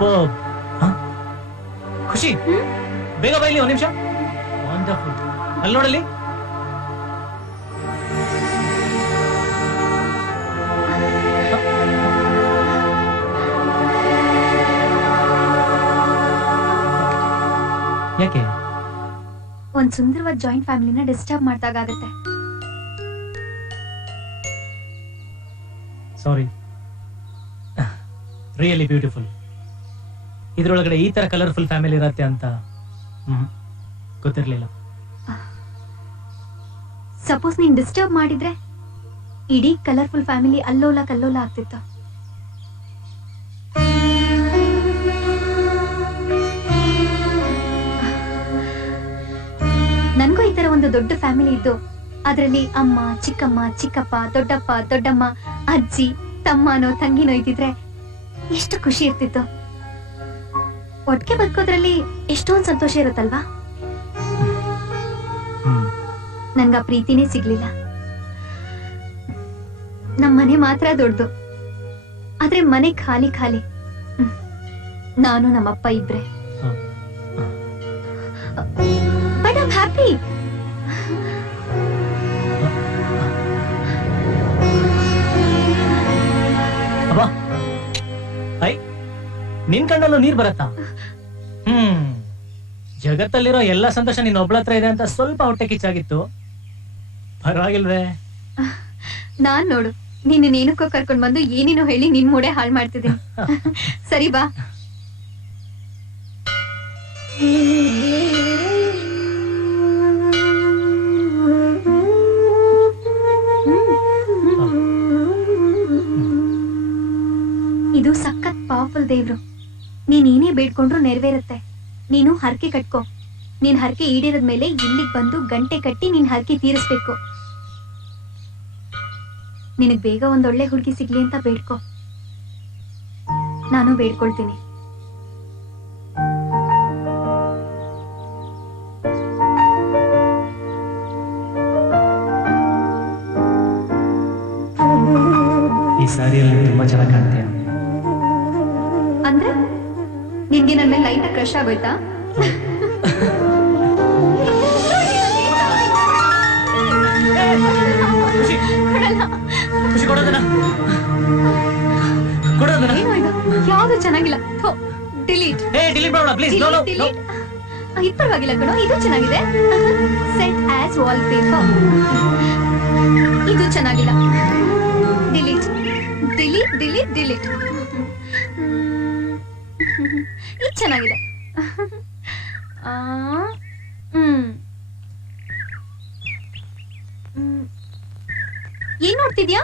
Super. ಖುಷಿ ಬೇಗ ಬೈಲಿ, ಒಂದ್ ನಿಮಿಷ. ವಂಡರ್ಫುಲ್. ಅಲ್ಲಿ ನೋಡಲಿ. ಯಾಕೆ? ಒಂದ್ ಸುಂದರವಾದ ಜಾಯಿಂಟ್ ಫ್ಯಾಮಿಲಿನ ಡಿಸ್ಟರ್ಬ್ ಮಾಡ್ದಾಗತ್ತೆ. ಸಾರಿ. Really beautiful. ಇದ್ರೊಳಗಡೆ ಈ ತರ ಕಲರ್ಫುಲ್ ಫ್ಯಾಮಿಲಿ ಇರತ್ತೆ ಅಂತ ಗೊತ್ತಿರ್ಲಿಲ್ಲ. ಸಪೋಸ್ ನೀನ್ ಡಿಸ್ಟರ್ಬ್ ಮಾಡಿದ್ರೆ ಇಡೀ ಕಲರ್ಫುಲ್ ಫ್ಯಾಮಿಲಿ ಅಲ್ಲೋಲ ಕಲ್ಲೋಲ ಆಗ್ತಿತ್ತು. ನನ್ಗೂ ಈ ತರ ಒಂದು ದೊಡ್ಡ ಫ್ಯಾಮಿಲಿ ಇದ್ದು ಅದ್ರಲ್ಲಿ ಅಮ್ಮ, ಚಿಕ್ಕಮ್ಮ, ಚಿಕ್ಕಪ್ಪ, ದೊಡ್ಡಪ್ಪ, ದೊಡ್ಡಮ್ಮ, ಅಜ್ಜಿ, ತಮ್ಮನೋ ತಂಗಿನೋ ಇದ್ದಿದ್ರೆ ಎಷ್ಟು ಖುಷಿ ಇರ್ತಿತ್ತು. ಒಟ್ಟಿಗೆ ಬದುಕೋದ್ರಲ್ಲಿ ಎಷ್ಟೊಂದು ಸಂತೋಷ ಇರುತ್ತಲ್ವಾ. ನನ್ಗ ಪ್ರೀತಿನೇ ಸಿಗ್ಲಿಲ್ಲ. ನಮ್ಮನೆ ಮಾತ್ರ ದೊಡ್ಡದು, ಆದ್ರೆ ಮನೆ ಖಾಲಿ ಖಾಲಿ. ನಾನು ನಮ್ಮಪ್ಪ ಇಬ್ರೆ. But I am happy. ನಿನ್ ಕಣ್ಣಲ್ಲೂ ನೀರ್ ಬರತ್ತಾ? ಜಗತ್ತಲ್ಲಿರೋ ಎಲ್ಲಾ ಸಂತೋಷ ನಿನ್ ಒಬ್ಳ ಹತ್ರ ಇದೆ ಅಂತ ಸ್ವಲ್ಪ ಹೊಟ್ಟೆ ಕಿಚ್ಚಾಗಿತ್ತು. ಪರವಾಗಿಲ್ವೇ? ನಾನ್ ನೋಡು, ನೀನೇನಕ್ಕೋ ಕರ್ಕೊಂಡ್ ಬಂದು ಏನೇನೋ ಹೇಳಿ ನಿನ್ ಮೂಡೆ ಹಾಳು ಮಾಡ್ತಿದ್ದೀನಿ. ಸರಿ ಬಾ. ಇದು ಸಖತ್ ಪವರ್ಫುಲ್ ದೇವ್ರು. ನೀನೇನೇ ಬೇಡ್ಕೊಂಡ್ರು ನೆರವೇರುತ್ತೆ. ನೀನು ಹರಕೆ ಕಟ್ಕೋ. ನೀನ್ ಹರಕೆ ಈಡೇರದ್ಮೇಲೆ ಇಲ್ಲಿಗೆ ಬಂದು ಗಂಟೆ ಕಟ್ಟಿ ನೀನ್ ಹರಕೆ ತೀರಿಸ್ಬೇಕು. ನಿನಗ್ ಬೇಗ ಒಂದೊಳ್ಳೆ ಹುಡುಗಿ ಸಿಗ್ಲಿ ಅಂತ ಬೇಡ್ಕೋ. ನಾನು ಬೇಡ್ಕೊಳ್ತೀನಿ. ಈ ಸಾರಿಯಲ್ಲಿ ತುಂಬಾ ಚೆನ್ನಾಗಿ ಕಾಣ್ತೀಯ. ಅಂದ್ರೆ ನಿನ್ಗೆ ನನ್ನ ಮೇಲೆ ಲೈಟ್ ಕ್ರಶ್ ಆಗೋಯ್ತಾ? ಯಾವ್ದು ಚೆನ್ನಾಗಿಲ್ಲ. ಡಿಲೀಟ್. ಇದು ಪರವಾಗಿಲ್ಲ ಕಣೋ, ಇದು ಚೆನ್ನಾಗಿದೆ. Set as wall paper. ಇದು ಚೆನ್ನಾಗಿಲ್ಲ. Delete delete delete delete. ಇದು ಚೆನ್ನಾಗಿದೆ. ಏನ್ ನೋಡ್ತಿದ್ಯಾ?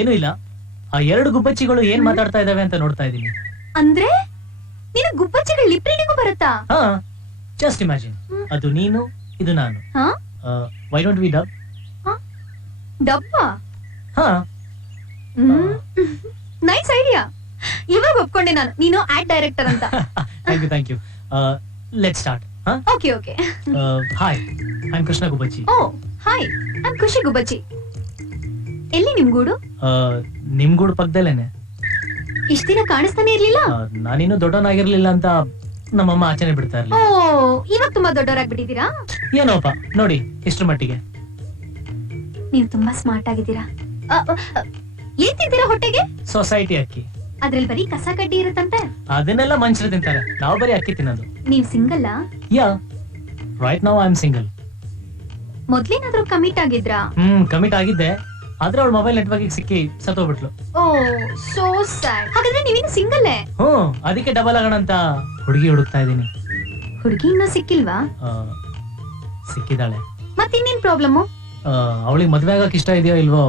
ಏನು ಇಲ್ಲ. ಆ ಎರಡು ಗುಬ್ಬಚ್ಚಿಗಳು ಏನ್ ಮಾತಾಡ್ತಾ ಇದಾವೆ ಅಂತ ನೋಡ್ತಾ ಇದ್ದೀನಿ. ಅಂದ್ರೆ ನಿನ್ನ ಗುಬ್ಬಚ್ಚಿಗಳು ಲಿಪ್ ರೀಡಿಂಗು ಬರುತ್ತಾ? ಜಸ್ಟ್ ಇಮ್ಯಾಜಿನ್, ಅದು ನೀನು, ಇದು ನಾನು. Why don't we dub? ಡಬ್ಬ? Nice idea. ಇವಾಗ ಒಪ್ಕೊಂಡೆ ನಾನು, ನೀನು ಆಡ್ ಡೈರೆಕ್ಟರ್ ಅಂತ. Thank you. Let's start. Okay okay. Hi, I am Krishna Gubbachi. Oh hi, I am Khushi Gubbachi. ಎಲ್ಲಿ ನಿಮ್ ಗೂಡು? ನಿಮ್ ಗೂಡು ಪಕ್ಕದಲ್ಲೇನೆ. ಇಷ್ಟ ದಿನ ಕಾಣಿಸ್ತಾನೆ ಇರ್ಲಿಲ್ಲ. ನಾನಿನ್ನು ದೊಡ್ಡವನಾಗಿರ್ಲಿಲ್ಲ ಅಂತ ನಮ್ಮಮ್ಮ ಆಚರಣೆ ಬಿಡ್ತಾ ಇರ್ಲಿಲ್ಲ. ಓ, ಇವಾಗ ತುಂಬಾ ದೊಡ್ಡವರಾಗ್ಬಿಟ್ಟಿದ್ದೀರಾ? ಏನೋಪ್ಪ ನೋಡಿ, ಇಷ್ಟ್ರ ಮಟ್ಟಿಗೆ. ನೀವು ತುಂಬಾ ಸ್ಮಾರ್ಟ್ ಆಗಿದ್ದೀರಾ. ಏನ್ ತಿಂತೀರಾ ಹೊಟ್ಟೆಗೆ? ಸೊಸೈಟಿ ಅಕ್ಕಿ. ಅದ್ರಲ್ಲಿ ಬರೀ ಕಸ ಕಡ್ಡಿ ಇರುತ್ತಂತೆ. ಅದನ್ನೆಲ್ಲ ಮನುಷ್ಯರು ತಿಂತಾರೆ, ನಾವು ಬರೀ ಅಕ್ಕಿ ತಿನ್ನೋದು. ನೀವ್ single? Yeah, right now I am single. ಮೊದ್ಲೇನಾದ್ರೂ ಕಮಿಟ್ ಆಗಿದ್ರಾ? ಕಮಿಟ್ ಆಗಿದ್ದೆ, ಆದ್ರೆ ಅವಳ ಮೊಬೈಲ್ ನೆಟ್ವರ್ಕ್ ಸಿಕ್ಕಿ ಸತ್ತೋಗ್ಬಿಟ್ಲು. Oh so sad. ಹಾಗಾದ್ರೆ ನೀವೇನು ಸಿಂಗಲ್? ಅದಕ್ಕೆ ಡಬಲ್ ಆಗೋಣ ಅಂತ ಹುಡುಗಿ ಹುಡುಕ್ತಾ ಇದೀನಿ. ಹುಡುಗಿ ಇನ್ನೂ ಸಿಕ್ಕಿಲ್ವಾ? ಸಿಕ್ಕಿದಾಳೆ. ಮತ್ತಿನ್ನೇನ್ ಪ್ರಾಬ್ಲಮ್? ಅವಳಿಗೆ ಮದ್ವೆ ಆಗಕ್ ಇಷ್ಟ ಇದೆಯೋ ಇಲ್ವೋ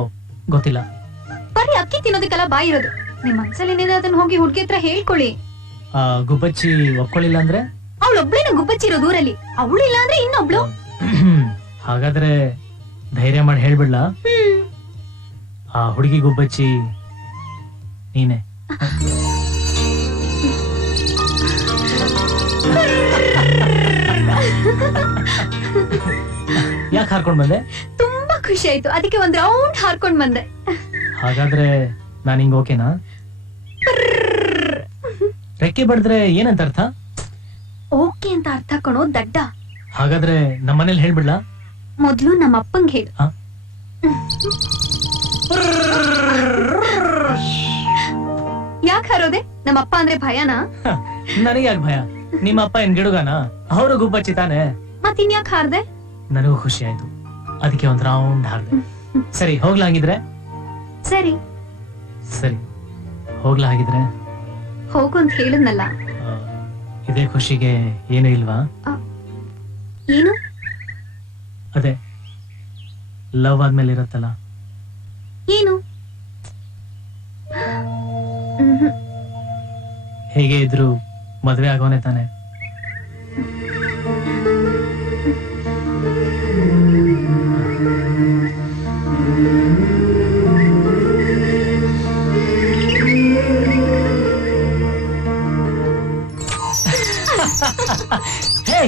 ಗೊತ್ತಿಲ್ಲ. ಬರೀ ಅಕ್ಕಿ ತಿನ್ನೋದಕ್ಕೆಲ್ಲ ಬಾಯಿ ಇರೋದು. ನಿಮ್ ಮನ್ಸಲ್ಲಿ ಏನಿದೆ ಅದನ್ನ ಹೋಗಿ ಹುಡುಗಿ ಹತ್ರ ಹೇಳ್ಕೊಳ್ಳಿ. ಗುಬ್ಬಚ್ಚಿ ಒಪ್ಕೊಳ್ಳಿಲ್ಲ ಅಂದ್ರೆ? ಅವಳೊಬ್ಳೇನ ಗುಬ್ಬಚ್ಚಿ ಇರೋದು ಊರಲ್ಲಿ, ಅವಳು ಇಲ್ಲ ಅಂದ್ರೆ ಇನ್ನೊಬ್ಳು. ಹಾಗಾದ್ರೆ ಧೈರ್ಯ ಮಾಡಿ ಹೇಳ್ಬಿಡ್ಲಾ? ಆ ಹುಡುಗಿ ಗುಬ್ಬಚ್ಚಿ ನೀನೆ. ಯಾಕೆ ಹಾರ್ಕೊಂಡ್ ಬಂದೆ? ತುಂಬಾ ಖುಷಿ ಆಯ್ತು, ಅದಕ್ಕೆ ಒಂದ್ ರೌಂಡ್ ಹಾರ್ಕೊಂಡ್ ಬಂದೆ. ಹಾಗಾದ್ರೆ ನಾನ್ ಹಿಂಗ್ ಓಕೆನಾ? ರೆಕ್ಕೆ ಬಡಿದ್ರೆ ಏನಂತ ಅರ್ಥ? ಓಕೆ ಅಂತ ಅರ್ಥ ಕಣೋ ದಡ್ಡ. ಹಾಗಾದ್ರೆ ನಮ್ಮನೇಲಿ ಹೇಳ್ಬಿಡ್ಲಾ? ಮೊದ್ಲು ನಮ್ಮ ಅಪ್ಪಂಗೆ ಹೇಳು. ಹ? ಯಾಕೆ ಹಾರೋದೆ? ನಮ್ಮ ಅಪ್ಪ ಅಂದ್ರೆ ಭಯನಾ? ನನಗೆ ಯಾಕೆ ಭಯ? ನಿಮ್ಮ ಅಪ್ಪ ಏನ್ ಗಿಡುಗನ? ಅವರು ಗುಬ್ಬಚ್ಚಿ ತಾನೆ. ಮತ್ತಿನ್ಯಾಕ್ ಹಾರ್ದೆ? ನನಗೂ ಖುಷಿ ಆಯ್ತು, ಅದಕ್ಕೆ ಒಂದ್ ರೌಂಡ್ ಹಾರ್ದೆ. ಸರಿ ಹೋಗ್ಲಾ ಹಾಗಿದ್ರೆ? ಸರಿ ಸರಿ ಹೋಗ್ಲಾ ಹಾಗಿದ್ರೆ? ಹೋಗು ಅಂತ ಹೇಳಿದ್ನಲ್ಲ. ಆ, ಇದೇ ಖುಷಿಗೆ ಏನು ಇಲ್ವಾ? ಏನು? ಅದೇ ಲವ್ ಆದ್ಮೇಲೆ ಇರತ್ತಲ್ಲ. ಏನು? ಹೇಗೆ ಇದ್ರು ಮದ್ವೆ ಆಗೋನೆ ತಾನೆ. Hey!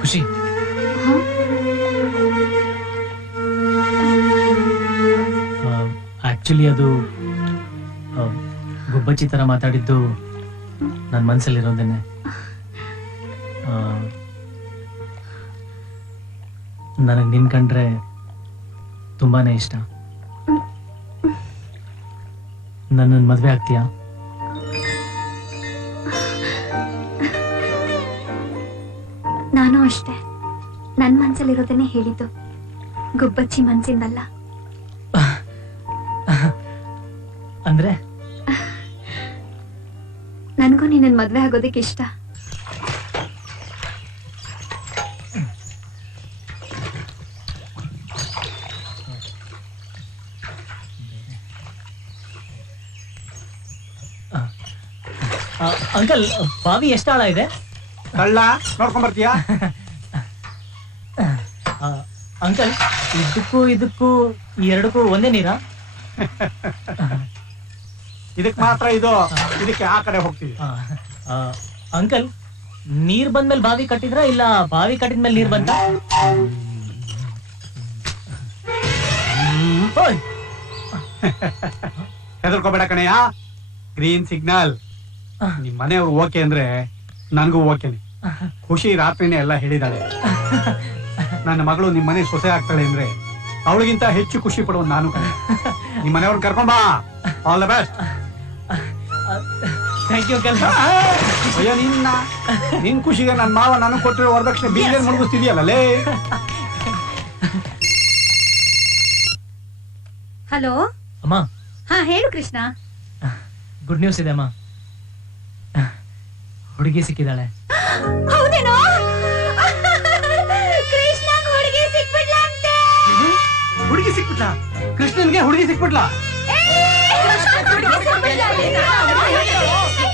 ಖುಷಿ, ಆಕ್ಚುಲಿ ಅದು ಗುಬ್ಬಚ್ಚಿ ತರ ಮಾತಾಡಿದ್ದು ನನ್ನ ಮನಸ್ಸಲ್ಲಿರೋದೇನೆ. ನನಗೆ ನಿನ್ ಕಂಡ್ರೆ ತುಂಬಾನೇ ಇಷ್ಟ. ನನ್ನ ಮದ್ವೆ ಆಗ್ತೀಯಾ? ನಾನು ಅಷ್ಟೇ, ನನ್ ಮನ್ಸಲ್ಲಿರೋದನ್ನೇ ಹೇಳಿದ್ದು, ಗುಬ್ಬಚ್ಚಿ ಮನ್ಸಿಂದಲ್ಲ. ಅಂದ್ರೆ ನನ್ಗೂ ನಿನ್ನ ಮದ್ವೆ ಆಗೋದಕ್ಕೆ ಇಷ್ಟ. ಅಂಕಲ್, ಬಾವಿ ಎಷ್ಟು ಆಳ ಇದೆ? ಕಳ್ಳ ನೋಡ್ಕೊಂಡ್ ಬರ್ತೀಯಾ? ಅಂಕಲ್, ಇದಕ್ಕೂ ಈ ಎರಡಕ್ಕೂ ಒಂದೇ ನೀರಾ? ಇದಕ್ ಮಾತ್ರ ಇದು, ಇದಕ್ಕೆ ಆ ಕಡೆ ಹೋಗ್ತೀವಿ. ಅಂಕಲ್, ನೀರ್ ಬಂದ್ಮೇಲೆ ಬಾವಿ ಕಟ್ಟಿದ್ರ ಇಲ್ಲ ಬಾವಿ ಕಟ್ಟಿದ್ಮೇಲೆ ನೀರ್ ಬಂತ? ಹೆದರ್ಕೋಬೇಡ ಕಣಯ್ಯ, ಗ್ರೀನ್ ಸಿಗ್ನಲ್. ನಿಮ್ ಮನೆಯವ್ರು ಓಕೆ ಅಂದ್ರೆ ನನ್ಗೂ ಓಕೆನೆ. ಖುಷಿ ರಾತ್ರಿನೇ ಎಲ್ಲ ಹೇಳಿದಾಳೆ. ನನ್ನ ಮಗಳು ನಿಮ್ ಮನೆ ಸೊಸೆ ಆಗ್ತಾಳೆ ಅಂದ್ರೆ ಅವಳಿಗಿಂತ ಹೆಚ್ಚು ಖುಷಿ ಪಡುವ ನಾನು. ನಿಮ್ ಮನೆಯವ್ರನ್ನ ಕರ್ಕೊಂಡ್ ಬಾ. All the best. Thank you uncle. ಅಯ್ಯೋ, ನಿನ್ ಖುಷಿಗೆ ನನ್ನ ಮಾವ ನನಗೆ ಕೊಟ್ಟಿರೋ ವರದಕ್ಷಿಣೆ ಬೀಗೇನ್ ಮುಳುಗಿಸ್ತಿದ್ಯಲ್ಲೇ. ಹಲೋ ಅಮ್ಮ. ಹಾ ಹೇಳು ಕೃಷ್ಣ. ಗುಡ್ ನ್ಯೂಸ್ ಇದೆ ಅಮ್ಮ, ಹುಡುಗಿ ಸಿಕ್ಕಿದಾಳೆ. ಹೌದೇನೋ? ಕೃಷ್ಣಂಗೆ ಹುಡುಗಿ ಸಿಕ್ಬಿಡ್ಲಂತೆ. ಹುಡುಗಿ ಸಿಕ್ಬಿಟ್ಲಾ? ಕೃಷ್ಣನ್ಗೆ ಹುಡುಗಿ ಸಿಕ್ಬಿಟ್ಲಾ?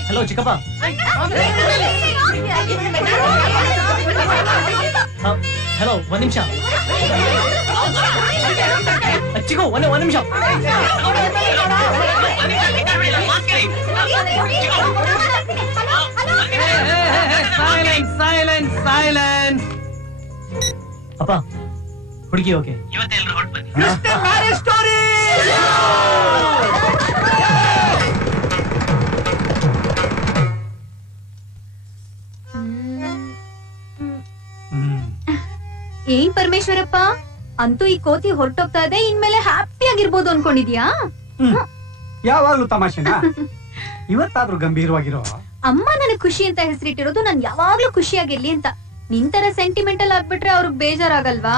ಹಲೋ ಚಿಕ್ಕಪ್ಪ. ಹಲೋ, ಒಂದ್ ನಿಮಿಷ. ಚಿಕ್ಕು, ಒಂದ್ ನಿಮಿಷ. ಸೈಲೆನ್ಸ್. ಅಪ್ಪ, ಹುಡುಗಿ ಓಕೆ. ಏನ್ ಪರಮೇಶ್ವರಪ್ಪ, ಅಂತೂ ಈ ಕೋತಿ ಹೊರಟೋಗ್ತಾ ಇದೆ, ಇನ್ಮೇಲೆ ಹ್ಯಾಪಿ ಆಗಿರ್ಬೋದು ಅನ್ಕೊಂಡಿದ್ಯಾ? ಯಾವಾಗ್ಲೂ ತಮಾಷೆನಾ? ಇವತ್ತಾದ್ರೂ ಗಂಭೀರವಾಗಿರೋ. ಅಮ್ಮ ನನಗ್ ಖುಷಿ ಅಂತ ಹೆಸರಿಟ್ಟಿರೋದು ನಾನ್ ಯಾವಾಗ್ಲೂ ಖುಷಿಯಾಗಿರ್ಲಿ ಅಂತ. ನಿಂತರ ಸೆಂಟಿಮೆಂಟಲ್ ಆಗ್ಬಿಟ್ರೆ ಅವ್ರಿಗೆ ಬೇಜಾರಾಗಲ್ವಾ?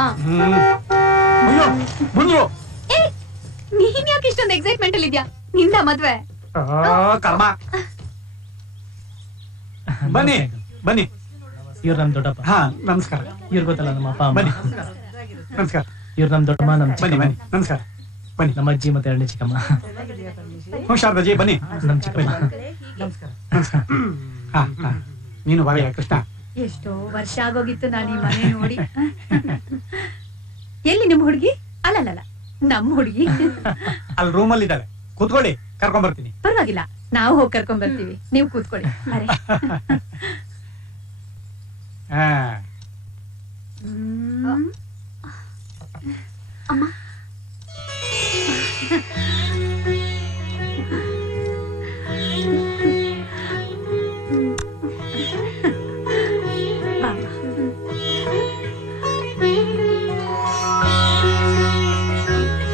ಅಯ್ಯೋ, ಬಂದ್ರು. ಏ, ನೀನ್ ಯಾಕೆ ಇಷ್ಟೊಂದು ಎಕ್ಸೈಟ್ಮೆಂಟ್ ಅಲ್ಲಿ ಇದ್ಯಾ? ನಿಂದ ಮದ್ವೆ? ಕರ್ಮ. ಬನ್ನಿ ಬನ್ನಿ. ಇವ್ರು ನಮ್ ದೊಡ್ಡಪ್ಪ. ಹಾ, ನಮಸ್ಕಾರ. ಇವ್ರು ಗೊತ್ತಲ್ಲ ನಮ್ಮ ಅಪ್ಪ ಅಮ್ಮ. ಬನ್ನಿ. ನಮಸ್ಕಾರ. ಇವ್ರು ನಮ್ ದೊಡ್ಡಮ್ಮ, ನಮ್ ಬನ್ನಿ ಚಿಕ್ಕಮ್ಮ, ಬನ್ನಿ. ನಮಸ್ಕಾರ. ಬನ್ನಿ. ನಮ್ಮ ಅಜ್ಜಿ ಮತ್ತೆ ಎರಡನೇ ಚಿಕ್ಕಮ್ಮ. ಶಾರದಾಜಿ ಬನ್ನಿ. ನಮ್ ಚಿಕ್ಕಮ್ಮ. ನಮಸ್ಕಾರ. ಹಾ, ಹಾ. ನೀನು ಬಾರಯ್ಯ ಕೃಷ್ಣ. ಎಷ್ಟೋ ವರ್ಷ ಆಗೋಗಿತ್ತು ನಾನು ಈ ಮನೆ ನೋಡಿ. ಎಲ್ಲಿ ನಿಮ್ ಹುಡುಗಿ? ಅಲ್ಲಲ್ಲ, ನಮ್ಮ ಹುಡುಗಿ. ಅಲ್ಲಿ ರೂಮಲ್ಲಿ ಇದ್ದಾಳೆ, ಕೂತ್ಕೊಳ್ಳಿ. ಕರ್ಕೊಂಡ್ ಬರ್ತೀನಿ. ಪರವಾಗಿಲ್ಲ, ನಾವು ಹೋಗಿ ಕರ್ಕೊಂಡ್ ಬರ್ತೀವಿ, ನೀವು ಕೂತ್ಕೊಳ್ಳಿ. ಅರೆ. ಹಾ. ಅಮ್ಮ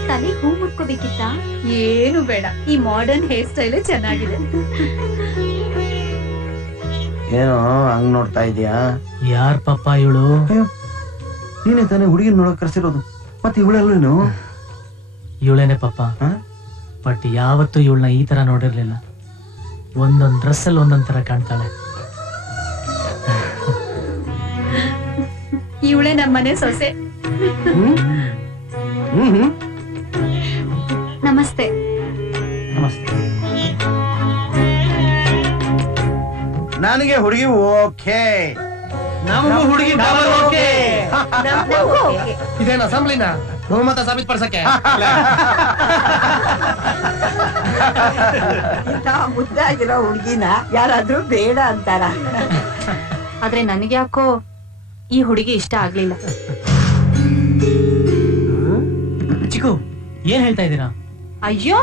ತಲೆ ಹೂ ಮುಟ್ಕೋಬೇಕಿತ್ತ? ಏನು ಬೇಡ, ಈ ಮಾಡರ್ನ್ ಹೇರ್ ಸ್ಟೈಲ್ ಚೆನ್ನಾಗಿದೆ. ಏನೋ ಹಂಗ್ ನೋಡ್ತಾ ಇದೀಯಾ? ಯಾರ್ ಪಾಪ ಇವಳು? ನೀನೇ ತಾನೇ ಹುಡುಗಿನ ನೋಡಕ್ ಕರ್ಸಿರೋದು, ಮತ್ತೆ ಇವಳೆಲ್ಲೇನು? ಇವಳೇನೆ ಪಾಪ. ಬಟ್ ಯಾವತ್ತೂ ಇವಳನ್ನ ಈ ತರ ನೋಡಿರ್ಲಿಲ್ಲ. ಒಂದೊಂದ್ ಡ್ರೆಸ್ ಅಲ್ಲಿ ಒಂದೊಂದ್ ತರ ಕಾಣ್ತಾಳೆ. ಇವಳೆ ನಮ್ಮನೆ ಸೊಸೆ. ನಮಸ್ತೆ. ನಮಸ್ತೆ. ನನಗೆ ಹುಡುಗಿ ಓಕೆ. ನಮಗೂ ಹುಡುಗಿ ಡಬಲ್ ಓಕೆ. ಇದೇನ ಅಸೆಂಬ್ಲಿನ ಬಹುಮತ ಸಾಬೀತುಪಡಿಸಕ್ಕೆ? ಇಂಥ ಮುದ್ದಾಗಿರೋ ಹುಡುಗಿನ ಯಾರಾದ್ರೂ ಬೇಡ ಅಂತಾರ? ಆದ್ರೆ ನನಗೆ ಯಾಕೋ ಈ ಹುಡುಗಿ ಇಷ್ಟ ಆಗ್ಲಿಲ್ಲ. ಚಿಕ್ಕು, ಏನ್ ಹೇಳ್ತಾ ಇದ್ದೀರಾ? ಅಯ್ಯೋ,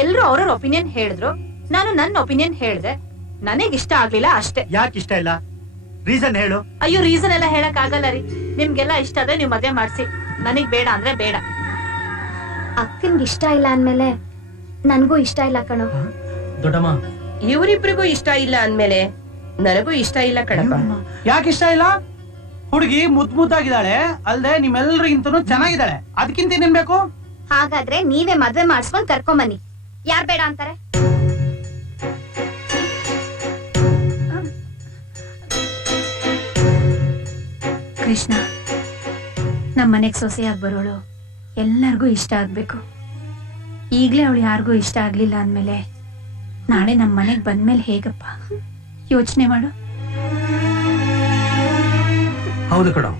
ಎಲ್ರು ಅವ್ರವ್ರ ಒಪಿನಿಯನ್ ಹೇಳಿದ್ರು, ನಾನು ನನ್ನ ಒಪಿನಿಯನ್ ಹೇಳ್ದೆ. ನನಗ್ ಇಷ್ಟ ಆಗ್ಲಿಲ್ಲ ಅಷ್ಟೇ. ಯಾಕೆ ಇಷ್ಟ ಇಲ್ಲ? ರೀಸನ್ ಹೇಳು. ಅಯ್ಯೋ, ರೀಸನ್ ಎಲ್ಲ ಹೇಳಕ್ ಆಗಲ್ಲ ರೀ. ನಿಮ್ಗೆಲ್ಲ ಇಷ್ಟ ಆದ್ರೆ ನೀವ್ ಮದ್ವೆ ಮಾಡ್ಸಿ, ನನಗ್ ಬೇಡ ಅಂದ್ರೆ ಬೇಡ. ಅಕ್ಕನ್ಗೆ ಇಷ್ಟ ಇಲ್ಲ ಅಂದ್ಮೇಲೆ ನನ್ಗೂ ಇಷ್ಟ ಇಲ್ಲ ಕಣೋ. ದೊಡ್ಡಮ್ಮ, ಇವರಿಬ್ರಿಗೂ ಇಷ್ಟ ಇಲ್ಲ ಅಂದ್ಮೇಲೆ ನನಗೂ ಇಷ್ಟ ಇಲ್ಲ ಕಣಪ್ಪ. ಯಾಕೆ ಇಷ್ಟ ಇಲ್ಲ? ಹುಡುಗಿ ಮುದ್ದಾಗಿದ್ದಾಳೆ, ಅಲ್ದೆ ನಿಮ್ಮೆಲ್ಲರಿಗಿಂತನೂ ಚೆನ್ನಾಗಿದ್ದಾಳೆ. ಅದಕ್ಕಿಂತ ಏನೇನ್ ಬೇಕು? ಹಾಗಾದ್ರೆ ನೀವೇ ಮದ್ವೆ ಮಾಡಿಸ್ಕೊಂಡ್ ಕರ್ಕೊಂಬನ್ನಿ. ಯಾರ್ ಬೇಡ ಅಂತಾರೆ? ಕೃಷ್ಣ, ನಮ್ಮನೆಗ್ ಸೊಸೆಯಾಗಿ ಬರೋಳು ಎಲ್ಲರಿಗೂ ಇಷ್ಟ ಆಗ್ಬೇಕು. ಈಗ್ಲೇ ಅವಳು ಯಾರಿಗೂ ಇಷ್ಟ ಆಗ್ಲಿಲ್ಲ ಅಂದ್ಮೇಲೆ ನಾಳೆ ನಮ್ಮ ಮನೆಗ್ ಬಂದ್ಮೇಲೆ ಹೇಗಪ್ಪ? ಯೋಚನೆ ಮಾಡು. ಹೌದು ಕಣೋ,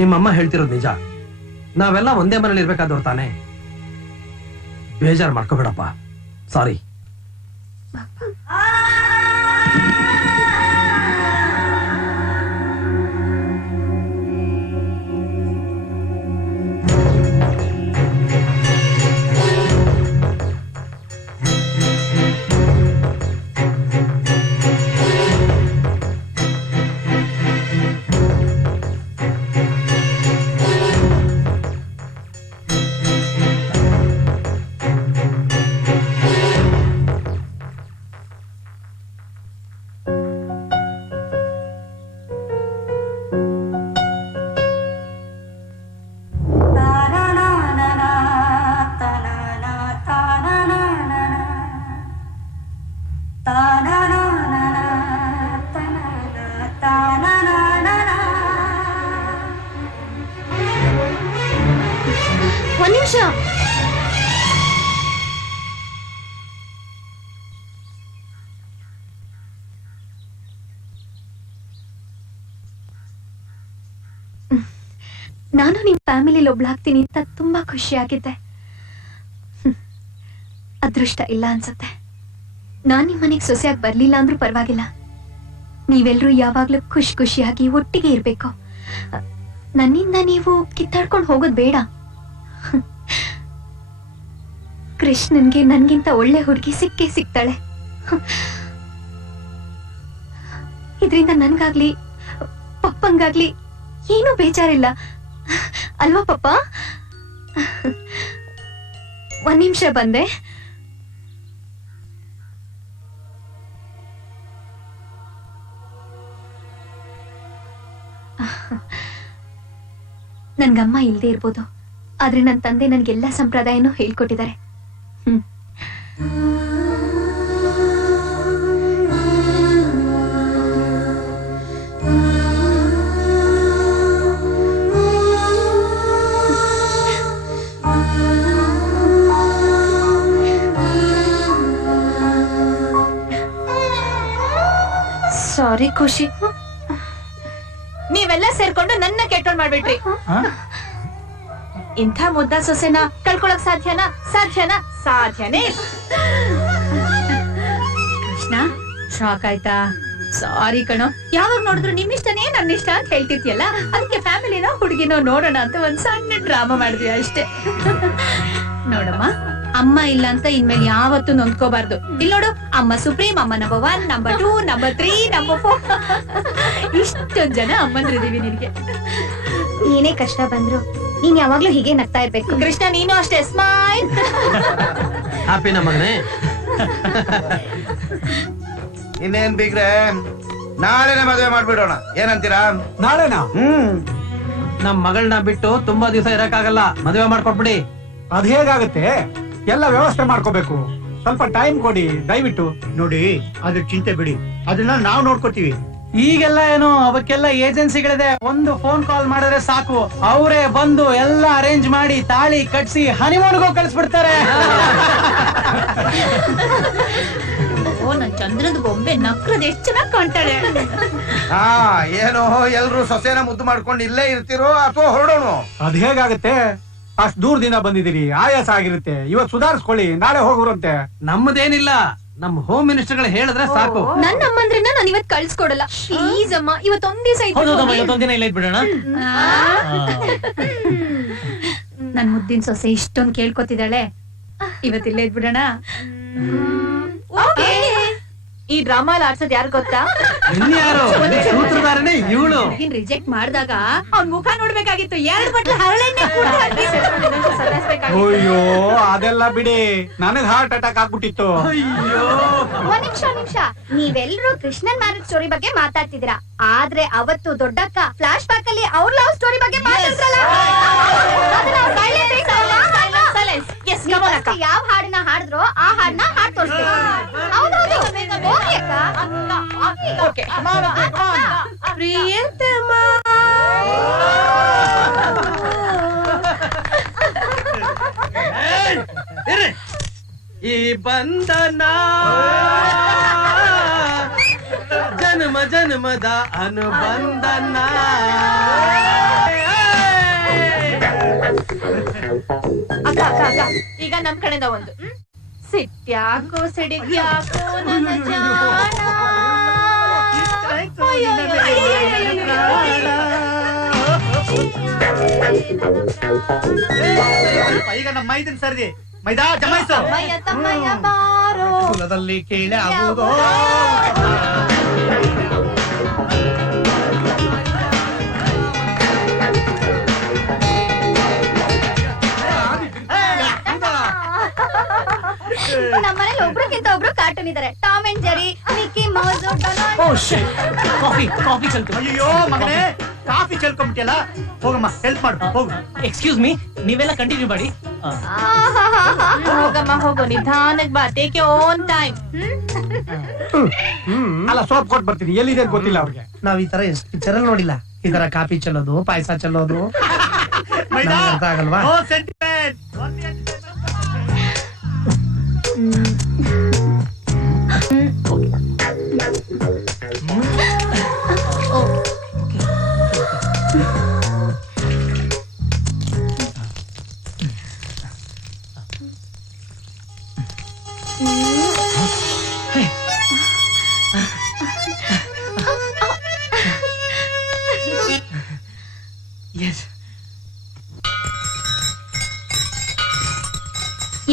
ನಿಮ್ಮಮ್ಮ ಹೇಳ್ತಿರೋದು ನಿಜ. ನಾವೆಲ್ಲ ಒಂದೇ ಮನೇಲಿ ಇರ್ಬೇಕಾದವ್ರು ತಾನೆ. ಬೇಜಾರ್ ಮಾಡ್ಕೋಬೇಡಪ್ಪ. ಸಾರಿ. ಒಂದ್ ನಿಮಿಷ. ನಾನು ನಿಮ್ ಫ್ಯಾಮಿಲಿಲಿ ಒಬ್ಳಾಗ್ತೀನಿ ಅಂತ ತುಂಬಾ ಖುಷಿ ಆಗಿದ್ದೆ. ಅದೃಷ್ಟ ಇಲ್ಲ ಅನ್ಸುತ್ತೆ. ನಾನ್ ನಿಮ್ ಮನೆಗ್ ಸೊಸೆಯಾಗಿ ಬರ್ಲಿಲ್ಲ ಅಂದ್ರೂ ಪರವಾಗಿಲ್ಲ. ನೀವೆಲ್ರೂ ಯಾವಾಗ್ಲೂ ಖುಷಿಯಾಗಿ ಒಟ್ಟಿಗೆ ಇರ್ಬೇಕು. ನನ್ನಿಂದ ನೀವು ಕಿತ್ತಾಡ್ಕೊಂಡು ಹೋಗೋದ್ ಬೇಡ. ಕೃಷ್ಣನ್ಗೆ ನನ್ಗಿಂತ ಒಳ್ಳೆ ಹುಡುಗಿ ಸಿಕ್ಕೇ ಸಿಗ್ತಾಳೆ. ಇದ್ರಿಂದ ನನ್ಗಾಗ್ಲಿ ಪಪ್ಪಂಗಾಗ್ಲಿ ಏನೂ ಬೇಜಾರಿಲ್ಲ ಅಲ್ವಾ ಪಪ್ಪ? ಒಂದ್ ನಿಮಿಷ ಬಂದೆ. ನನ್ಗಮ್ಮ ಇಲ್ದೇ ಇರ್ಬೋದು, ಆದ್ರೆ ನನ್ನ ತಂದೆ ನನ್ಗೆಲ್ಲಾ ಸಂಪ್ರದಾಯನೂ ಹೇಳ್ಕೊಟ್ಟಿದ್ದಾರೆ. ಸಾರಿ ಖುಷಿ, ನೀವೆಲ್ಲ ಸೇರ್ಕೊಂಡು ನನ್ನ ಕೆಟ್ಟೋಳ್ ಮಾಡ್ಬಿಟ್ರಿ. ಇಂಥ ಮುದ್ದ ಸೊಸೆನ ಕಳ್ಕೊಳಕ್ ಸಾಧ್ಯನಾ? ಸಾಧ್ಯನೇ ಇಲ್ಲ. ಕೃಷ್ಣ ಶಾಕ್ ಆಯ್ತಾ? ಸಾರಿ ಕಣೋ, ಯಾವಾಗ ನೋಡಿದ್ರು ನಿಮ್ಮಿಷ್ಟನೇ ನನ್ನ ಇಷ್ಟ ಅಂತ ಹೇಳ್ತಿರ್ತೀಯಲ್ಲ, ಅದಕ್ಕೆ ಫ್ಯಾಮಿಲಿನೋ ಹುಡುಗಿನೋ ನೋಡೋಣ ಅಂತ ಒಂದ್ ಸಣ್ಣ ಡ್ರಾಮಾ ಮಾಡಿದ್ವಿ ಅಷ್ಟೇ. ನೋಡಮ್ಮ, ಅಮ್ಮ ಇಲ್ಲ ಅಂತ ಇನ್ಮೇಲೆ ಯಾವತ್ತೂ ನೊಂದ್ಕೋಬಾರ್ದು. ಇಲ್ಲಿ ನೋಡು, ಅಮ್ಮ ಸುಪ್ರೀಂ, ಅಮ್ಮ ನಂಬರ್ 1, ನಂಬರ್ 2, ನಂಬರ್ 3, ನಂಬರ್ 4 ಇಷ್ಟೊಂದ್ ಜನ ಅಮ್ಮಂದ್ರಿದೀವಿ ನಿನ್ಗೆ. ಏನೇ ಕಷ್ಟ ಬಂದ್ರು ನೀನ್ ಯಾವಾಗ್ಲೂ ಹೀಗೆ ನಗ್ತಾ ಇರ್ಬೇಕು. ಕೃಷ್ಣ ನೀನು ಅಷ್ಟೇ ಸ್ಮೈಲ್. ಹ್ಯಾಪಿನ ಮಗನೇ? ಇನ್ನೇನ್ ಬಿಗ್ರೆ, ನಾಳೆನೆ ಮದುವೆ ಮಾಡ್ಬಿಡೋಣ, ಏನಂತೀರಾ? ನಾಳೆನಾ? ನಮ್ ಮಗಳನ್ನ ಬಿಟ್ಟು ತುಂಬಾ ದಿವಸ ಇರಕ್ಕಾಗಲ್ಲ, ಮದುವೆ ಮಾಡ್ಕೊಟ್ಬಿಡಿ. ಅದ್ ಹೇಗಾಗುತ್ತೆ? ಎಲ್ಲ ವ್ಯವಸ್ಥೆ ಮಾಡ್ಕೋಬೇಕು. ಸ್ವಲ್ಪ ಟೈಮ್ ಕೊಡಿ ದಯವಿಟ್ಟು. ನೋಡಿ, ಅದ್ರ ಚಿಂತೆ ಬಿಡಿ, ಅದನ್ನ ನಾವು ನೋಡ್ಕೋತೀವಿ. ಈಗೆಲ್ಲ ಏನು ಅವಕ್ಕೆಲ್ಲ ಏಜೆನ್ಸಿಗಳಿದೆ. ಒಂದು ಫೋನ್ ಕಾಲ್ ಮಾಡಿದ್ರೆ ಸಾಕು, ಅವರೇ ಬಂದು ಎಲ್ಲ ಅರೇಂಜ್ ಮಾಡಿ ತಾಳಿ ಕಟ್ಸಿ ಹನಿಮೂನ್ಗೂ ಕಳಿಸ್ಬಿಡ್ತಾರೆ. ಓ, ನನ್ ಚಂದ್ರದ ಬೊಂಬೆ ನಕ್ರದ್ ಎಷ್ಟ್ ಚೆನ್ನಾಗ್ ಕಾಣ್ತಾಳೆ. ಹಾ, ಏನೋ ಎಲ್ರು ಸೊಸೆನ ಮುದ್ದು ಮಾಡ್ಕೊಂಡು ಇಲ್ಲೇ ಇರ್ತಿರೋ ಅಥವಾ ಹೊರಡೋಣ? ಅದ್ ಹೇಗಾಗುತ್ತೆ? ಅಷ್ಟ್ ದೂರದಿಂದ ಬಂದಿದ್ದೀರಿ, ಆಯಾಸ ಆಗಿರುತ್ತೆ. ಇವತ್ ಸುಧಾರಿಸ್ಕೊಳ್ಳಿ, ನಾಳೆ ಹೋಗುರಂತೆ. ನಮ್ಮದೇನಿಲ್ಲ, ನಮ್ ಹೋಮ್ ಮಿನಿಸ್ಟರ್ಗಳು ಹೇಳಿದ್ರೆ ಸಾಕು. ನನ್ನ ಅಮ್ಮಂದ್ರನ್ನ ನಾನು ಇವತ್ ಕಳ್ಸ್ಕೊಡಲ್ಲ. ಪ್ಲೀಸ್ ಅಮ್ಮ, ಇವತ್ತೊಂದ್ ದಿವಸ ಇವತ್ತೊಂದಿನ ಇಲ್ಲ ಇದ್ಬಿಡೋಣ. ನನ್ ಮುದ್ದಿನ ಸೊಸೆ ಇಷ್ಟೊಂದ್ ಕೇಳ್ಕೊತಿದ್ದಾಳೆ, ಇವತ್ತಿಲ್ಲೇ ಇದ್ಬಿಡೋಣ. ಈ ಡ್ರಾಮಾ ಆಡ್ಸೋದ್ ಯಾರು ಗೊತ್ತಾ? ಇನ್ಯಾರು? ಸೂತ್ರಧಾರನೇ ಇವಳು. ರಿಜೆಕ್ಟ್ ಮಾಡಿದಾಗ ಅವ್ನ್ ಮುಖ ನೋಡ್ಬೇಕಾಗಿತ್ತು. 2 ಬಟ್ಲು ಹರಳೆಣ್ಣೆ ಕುಡ್ದು ಹಾಕಿ ಅಯ್ಯೋ, ಅದೆಲ್ಲ ಬಿಡಿ, ನನಗ್ ಹಾರ್ಟ್ ಅಟ್ಯಾಕ್ ಆಗ್ಬಿಟ್ಟಿತ್ತು. ಒಂದ್ ನಿಮಿಷ, ನೀವೆಲ್ರೂ ಕೃಷ್ಣನ್ ಮ್ಯಾರೇಜ್ ಸ್ಟೋರಿ ಬಗ್ಗೆ ಮಾತಾಡ್ತಿದ್ದೀರಾ, ಆದ್ರೆ ಅವತ್ತು ದೊಡ್ಡಕ್ಕ ಫ್ಲಾಶ್ ಬ್ಯಾಕ್ ಅಲ್ಲಿ ಅವ್ರ ಲವ್ ಸ್ಟೋರಿ ಬಗ್ಗೆ ಮಾತಾಡ್ತಾರಲ್ಲ, ಅದನ್ನ ಅವ್ರ್ ಬಯಲೇಬೇಕಲ್ಲ. ಯಾವ ಹಾಡನ್ನ ಹಾಡಿದ್ರು ಆ ಹಾಡನ್ನ ಹಾಡ್ ತೋರಿಸ್ಬೇಕು. ಹೌದೌದು, ಹೋಗಿ ಅಕ್ಕ. ಪ್ರಿಯತಮ ಈ ಬಂಧನ ಜನ್ಮ ಜನ್ಮದ ಅನುಬಂಧನ. ಅಕ್ಕ ಅಕ್ಕ ಅಕ್ಕ, ಈಗ ನಮ್ ಕಡೆಯಿಂದ ಒಂದು ಸಿಟ್ಯಾಕೋ ಸಿಡಿಗ್ಯಾಕೋ ನನ್ನ ಜಾಣ. ಈಗ ನಮ್ಮ ಮೈದನ್ ಸರ್ದಿ ಮೈದಾ ಜಮಾಯಿಸು. ಮೈಯ ತಮ್ಮಯ್ಯ ಬಾರೋ ಕುಲದಲ್ಲಿ ಕೇಳಿ ಆಗುವುದೋ. ನಮ್ಮನೇಲಿ ಒಬ್ರಿಗಿಂತ ಒಬ್ರು ಕಾರ್ಟೂನ್ ಇದಾರೆ. Tom and Jerry, Mickey Mouse, Donald. Oh shit, coffee ಚಲ್ತು. ಅಯ್ಯೋ ಮಗನೇ, ಕಾಫಿ ಚೆಲ್ಕೊಂಬಿಟ್ಟಿಯಲ್ಲ, ಹೋಗಮ್ಮ ಹೆಲ್ಪ್ ಮಾಡು, ಹೋಗು. ಎಕ್ಸ್ಕ್ಯೂಸ್ ಮೀ, ನೀವೆಲ್ಲ ಕಂಟಿನ್ಯೂ ಮಾಡಿ. ಹೋಗಮ್ಮ ಹೋಗು, ನಿಧಾನಕ್ ಬಾ, ಟೇಕ್ ಯೋರ್ ಓನ್ ಟೈಮ್. ಅಲ್ಲ, ಸೋಪ್ ಕೊಟ್ಟು ಬರ್ತೀನಿ, ಎಲ್ಲಿದೆ ಅಂತ ಗೊತ್ತಿಲ್ಲ ಅವ್ರಿಗೆ. ನಾವ್ ಈ ತರ ಎಷ್ಟು ಪಿಕ್ಚರ್ ಅಲ್ಲಿ ನೋಡಿಲ್ಲ. ಈ ತರ ಕಾಫಿ ಚೆಲ್ಲೋದು, ಪಾಯಸ ಚೆಲ್ಲೋದು ಮೈದಾ, ಅರ್ಥ ಆಗಲ್ವಾ? No sentiment.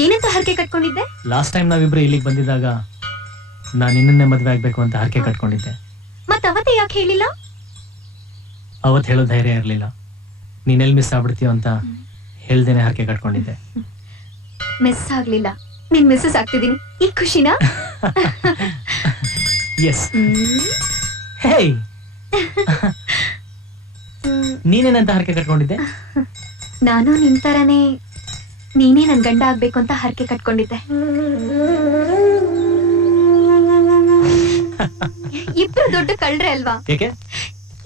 ಏನಂತ ಹರಕೆ ಕಟ್ಕೊಂಡಿದ್ದೆ? ಲಾಸ್ಟ್ ಟೈಮ್ ನಾವಿಬ್ರು ಇಲ್ಲಿಗೆ ಬಂದಿದ್ದಾಗ ನಾನು ನಿನ್ನನ್ನೇ ಮದ್ವೆ ಆಗ್ಬೇಕು ಅಂತ ಹರಕೆ ಕಟ್ಕೊಂಡಿದ್ದೆ. ಮತ್ ಅವತ್ತೇ ಯಾಕೆ ಹೇಳಿಲ್ಲ? ಅವತ್ ಹೇಳೋ ಧೈರ್ಯ ಇರ್ಲಿಲ್ಲ. ನೀನೆಲ್ಲಿ ಮಿಸ್ ಆಗ್ಬಿಡ್ತೀಯ ಅಂತ ಹೇಳ್ದೇನೆ ಹರಕೆ ಕಟ್ಕೊಂಡಿದ್ದೆ. ಮಿಸ್ ಆಗ್ಲಿಲ್ಲ, ನಿನ್ ಮಿಸ್ಸಸ್ ಆಗ್ತಿದೀನಿ, ಈ ಖುಷಿನಾ? ಎಸ್. ಹೇಯ್, ನೀನೇನಂತ ಹರಕೆ ಕಟ್ಕೊಂಡಿದ್ದೆ? ನಾನು ನಿನ್ ತರನೇ ನೀನೇ ನನ್ ಗಂಡ ಆಗ್ಬೇಕು ಅಂತ ಹರಕೆ ಕಟ್ಕೊಂಡಿದ್ದೆ. ಇಬ್ರು ದೊಡ್ಡ ಕಳ್ರೆ ಅಲ್ವಾ? ಏಕೆ?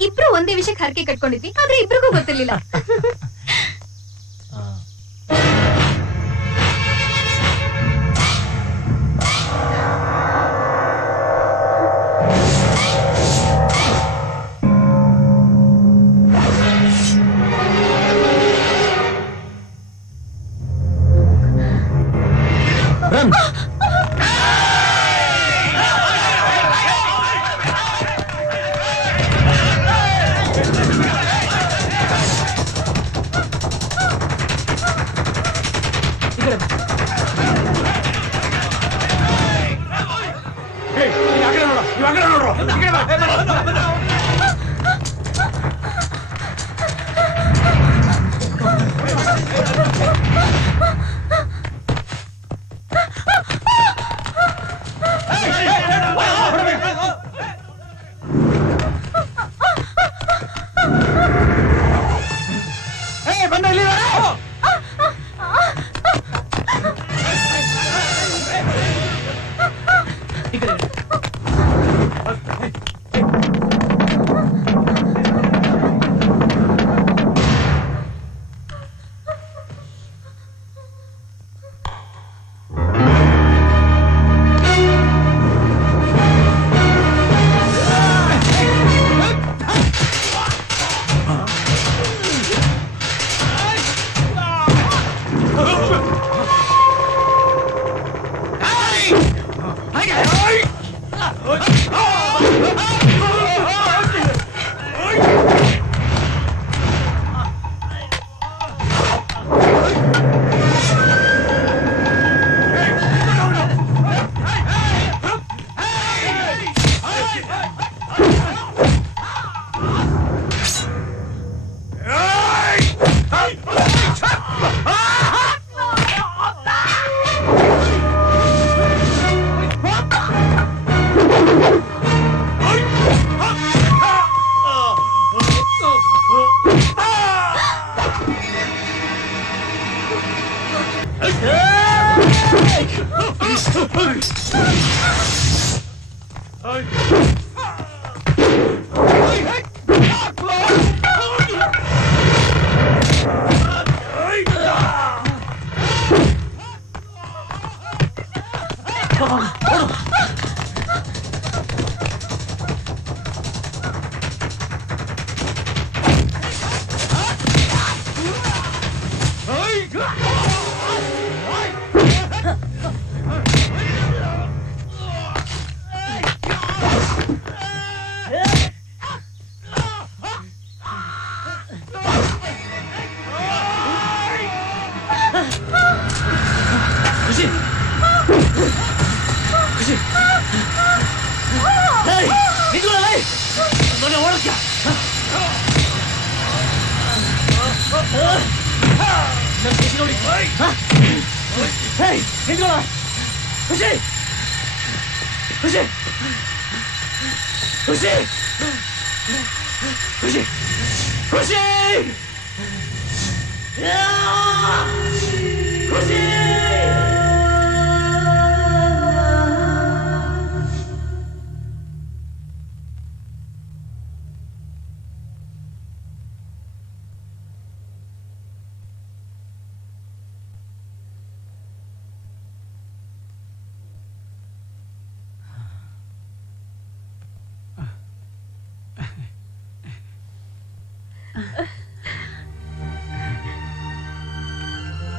ಇಬ್ರು ಒಂದೇ ವಿಷಯಕ್ಕೆ ಹರಕೆ ಕಟ್ಕೊಂಡಿದ್ವಿ, ಆದ್ರೆ ಇಬ್ರಿಗೂ ಗೊತ್ತಿರ್ಲಿಲ್ಲ. Run!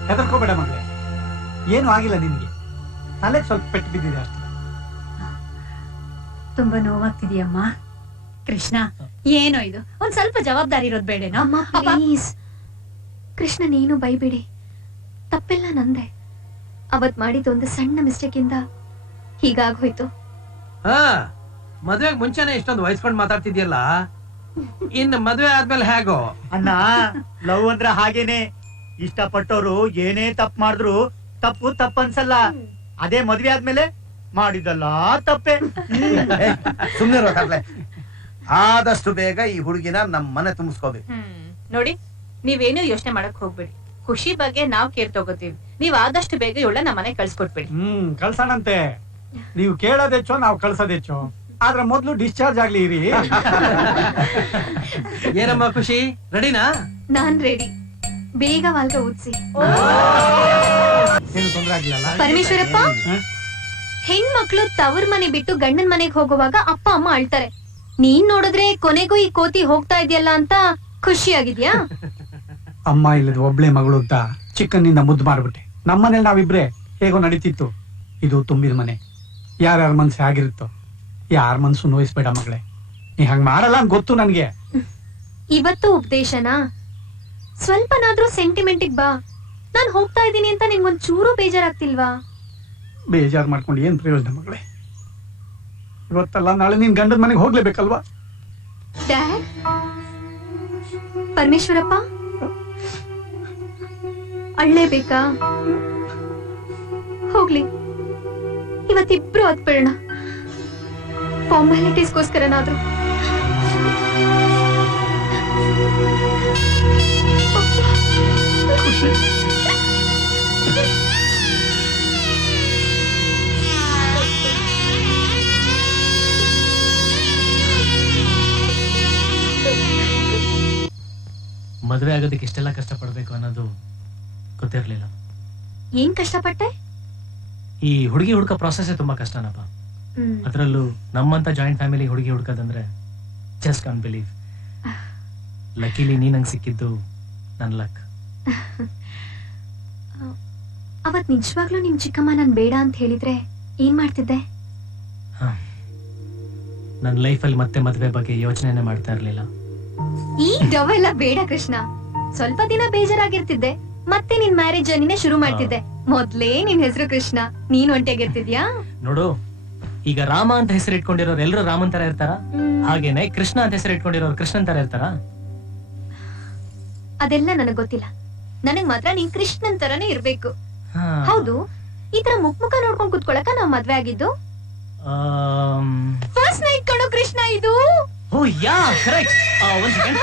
ಹೆದರ್ಕೋಬೇಡ ಮಗಳೇ, ಏನು ಆಗಿಲ್ಲ ನಿನ್ಗೆ, ತಲೆ ಸ್ವಲ್ಪ ಪೆಟ್ಟು ಬಿದ್ದಿದೆ ಅಷ್ಟೇ. ತುಂಬಾ ನೋವಾಗ್ತಿದೆಯಮ್ಮ. ಕೃಷ್ಣ, ಏನೋ ಇದು, ಒಂದ್ ಸ್ವಲ್ಪ ಜವಾಬ್ದಾರಿ ಇರೋದ್ ಬೇಡೇನೋ? ಅಮ್ಮ ಪ್ಲೀಸ್, ಕೃಷ್ಣ ನೀನು ಬೈಬಿಡಿ, ತಪ್ಪೆಲ್ಲ ನಂದೆ. ಅವತ್ ಮಾಡಿದ ಒಂದು ಸಣ್ಣ ಮಿಸ್ಟೇಕ್ ಇಂದ ಹೀಗಾಗೋಯ್ತು. ಹಾ, ಮದ್ವೆಗ್ ಮುಂಚೆನೆ ಇಷ್ಟೊಂದು ವಹಿಸ್ಕೊಂಡ್ ಮಾತಾಡ್ತಿದ್ಯಲ್ಲ, ಇನ್ನು ಮದ್ವೆ ಆದ್ಮೇಲೆ ಹೇಗೋ? ಅಣ್ಣ, ಲವ್ ಅಂದ್ರೆ ಹಾಗೇನೆ, ಇಷ್ಟಪಟ್ಟವ್ರು ಏನೇ ತಪ್ಪು ಮಾಡಿದ್ರು ತಪ್ಪು ತಪ್ಪನ್ಸಲ್ಲ. ಅದೇ ಮದ್ವೆ ಆದ್ಮೇಲೆ ಮಾಡಿದಲ್ಲ ತಪ್ಪೆ. ಸುಮ್ನೆ ಆದಷ್ಟು ಬೇಗ ಈ ಹುಡುಗಿನ ನಮ್ ಮನೆ ತುಂಬಿಸ್ಕೋಬೇಕು. ನೋಡಿ, ನೀವೇನು ಯೋಚನೆ ಮಾಡಕ್ ಹೋಗ್ಬೇಡಿ. ಖುಷಿ ಬಗ್ಗೆ ನಾವ್ ಕೇರ್ ತಗೋತೀವಿ. ನೀವ್ ಆದಷ್ಟು ಬೇಗ ಇವಳ ನಮ್ಮ ಮನೆ ಕಳ್ಸ್ಕೊಟ್ಬಿಡಿ. ಕಳ್ಸೋಣಂತೆ. ನೀವು ಕೇಳೋದೆಚ್ಚೋ, ನಾವು ಕಳ್ಸೋದೆಚ್ಚೋ. ಆದ್ರೆ ಮೊದ್ಲು ಡಿಸ್ಚಾರ್ಜ್ ಆಗ್ಲಿ ಇರಿ. ಏನಮ್ಮ ಖುಷಿ, ರೆಡಿನಾ? ನಾನ್ ರೆಡಿ. ಬೇಗ ವಾಲ್ಗ ಊದ್ಸಿ. ಏನು ತೊಂದ್ರೆ ಆಗ್ಲಿಲ್ಲ? ಪರಮೇಶ್ವರಪ್ಪ, ಹೆಣ್ಮಕ್ಳು ತವ್ರ ಮನೆ ಬಿಟ್ಟು ಗಂಡನ್ ಮನೆಗ್ ಹೋಗುವಾಗ ಅಪ್ಪ ಅಮ್ಮ ಅಳ್ತಾರೆ. ನೀನ್ ನೋಡಿದ್ರೆ ಕೊನೆಗೂ ಈ ಕೋತಿ ಹೋಗ್ತಾ ಇದೆಯಲ್ಲ ಅಂತ ಖುಷಿ ಆಗಿದ್ಯಾ? ಅಮ್ಮ ಇಲ್ಲದ ಒಬ್ಳೆ ಮಗಳು ಅಂತ ಚಿಕ್ಕನ್ನಿಂದ ಮುದ್ದು ಮಾಡ್ಬಿಟ್ಟೆ. ನಮ್ಮನೇಲಿ ನಾವಿಬ್ರೆ ಹೇಗೋ ನಡೀತಿತ್ತು. ಇದು ತುಂಬಿದ ಮನೆ, ಯಾರ್ಯಾರ ಮನ್ಸು ಆಗಿರುತ್ತೋ. ಯಾರ ಮನ್ಸು ನೋಯಿಸ್ಬೇಡ ಮಗಳೇ, ನೀ ಹಂಗ ಮಾಡಲ್ಲ ಅಂತ ಗೊತ್ತು ನನ್ಗೆ. ಇವತ್ತು ಉಪದೇಶನಾ? ಸ್ವಲ್ಪನಾದ್ರೂ ಸೆಂಟಿಮೆಂಟಿಗ್ ಬಾ. ನಾನ್ ಹೋಗ್ತಾ ಇದ್ದೀನಿ ಅಂತ ನಿಮ್ಗೊಂದ್ ಚೂರು ಬೇಜಾರಾಗ್ತಿಲ್ವಾ? ಬೇಜಾರ್ ಮಾಡ್ಕೊಂಡು ಏನ್ ಪ್ರಯೋಜನ ಮಗಳೇ? ಇವತ್ತಲ್ಲ ನಾಳೆ ನೀನ್ ಗಂಡನ ಮನೆಗೆ ಹೋಗ್ಲೇಬೇಕಲ್ವಾ? ಡ್ಯಾಡ್, ಪರಮೇಶ್ವರಪ್ಪ ಅಳ್ಳೇಬೇಕಾ? ಹೋಗ್ಲಿ, ಇವತ್ತಿಬ್ರು ಅದ್ಬಿಡೋಣ. ಫಾರ್ಮಾಲಿಟೀಸ್ಗೋಸ್ಕರನಾದ್ರು. ಮದುವೆ ಆಗೋದಕ್ಕೆ ಇಷ್ಟೆಲ್ಲ ಕಷ್ಟಪಡ್ಬೇಕು ಅನ್ನೋದು ಗೊತ್ತಿರ್ಲಿಲ್ಲ. ಏನ್ ಕಷ್ಟಪಟ್ಟೆ? ಈ ಹುಡುಗಿ ಹುಡುಕ ಪ್ರಾಸೆಸ್ ತುಂಬಾ ಕಷ್ಟನಪ್ಪ. ಅದರಲ್ಲೂ ನಮ್ಮಂತ ಜಾಯಿಂಟ್ ಫ್ಯಾಮಿಲಿ ಹುಡುಗಿ ಹುಡುಕೋದಂದ್ರೆ ಜಸ್ಟ್ ಕಾಂಟ್ ಬಿಲೀವ್. ಲಕ್ಕಿಲಿ ನೀ ನಂಗೆ ಸಿಕ್ಕಿದ್ದು ನನ್ನ ಲಕ್. ಅವತ್ ನಿಜವಾಗ್ಲೂ ನಿಮ್ ಚಿಕ್ಕಮ್ಮ ನಾನ್ ಬೇಡ ಅಂತ ಹೇಳಿದ್ರೆ ಏನ್ ಮಾಡ್ತಿದ್ದೆ? ನನ್ನ ಲೈಫಲ್ಲಿ ಮತ್ತೆ ಮದುವೆ ಬಗ್ಗೆ ಯೋಚನೆನೇ ಮಾಡ್ತಾ ಇರ್ಲಿಲ್ಲ. ಈ ಡವ್ ಎಲ್ಲ ಬೇಡ ಕೃಷ್ಣ. ಸ್ವಲ್ಪ ದಿನ ಬೇಜಾರಾಗಿರ್ತಿದ್ದೆ, ಮತ್ತೆ ನಿನ್ ಮ್ಯಾರೇಜ್ ಜರ್ನಿನೇ ಶುರು ಮಾಡ್ತಿದ್ದೆ. ಮೊದ್ಲೇ ನಿನ್ ಹೆಸರು ಕೃಷ್ಣ, ನೀನ್ ಒಂಟಿಯಾಗಿರ್ತಿದ್ಯಾ? ನೋಡು, ಈಗ ರಾಮ ಅಂತ ಹೆಸರು ಇಟ್ಕೊಂಡಿರೋರು ಎಲ್ಲರೂ ರಾಮನ್ ತರ ಇರ್ತಾರ? ಹಾಗೇನೆ ಕೃಷ್ಣ ಅಂತ ಹೆಸರು ಇಟ್ಕೊಂಡಿರೋರು ಕೃಷ್ಣನ್ ತರ ಇರ್ತಾರ? ಅದೆಲ್ಲ ನನಗ್ ಗೊತ್ತಿಲ್ಲ. ನನಗ್ ಮಾತ್ರ ನೀನ್ ಕೃಷ್ಣನ್ ತರನೇ ಇರ್ಬೇಕು. ಹೌದು, ಈ ತರ ಮುಖ ನೋಡ್ಕೊಂಡ್ ಕುತ್ಕೊಳಕ ನಾವ್ ಮದ್ವೆ ಆಗಿದ್ದು? ಫಸ್ಟ್ ನೈಟ್ ಕಣೋ ಕೃಷ್ಣ ಇದು. ಓ ಯಾ, ಕರೆಕ್ಟ್. ಒಂದ್ second.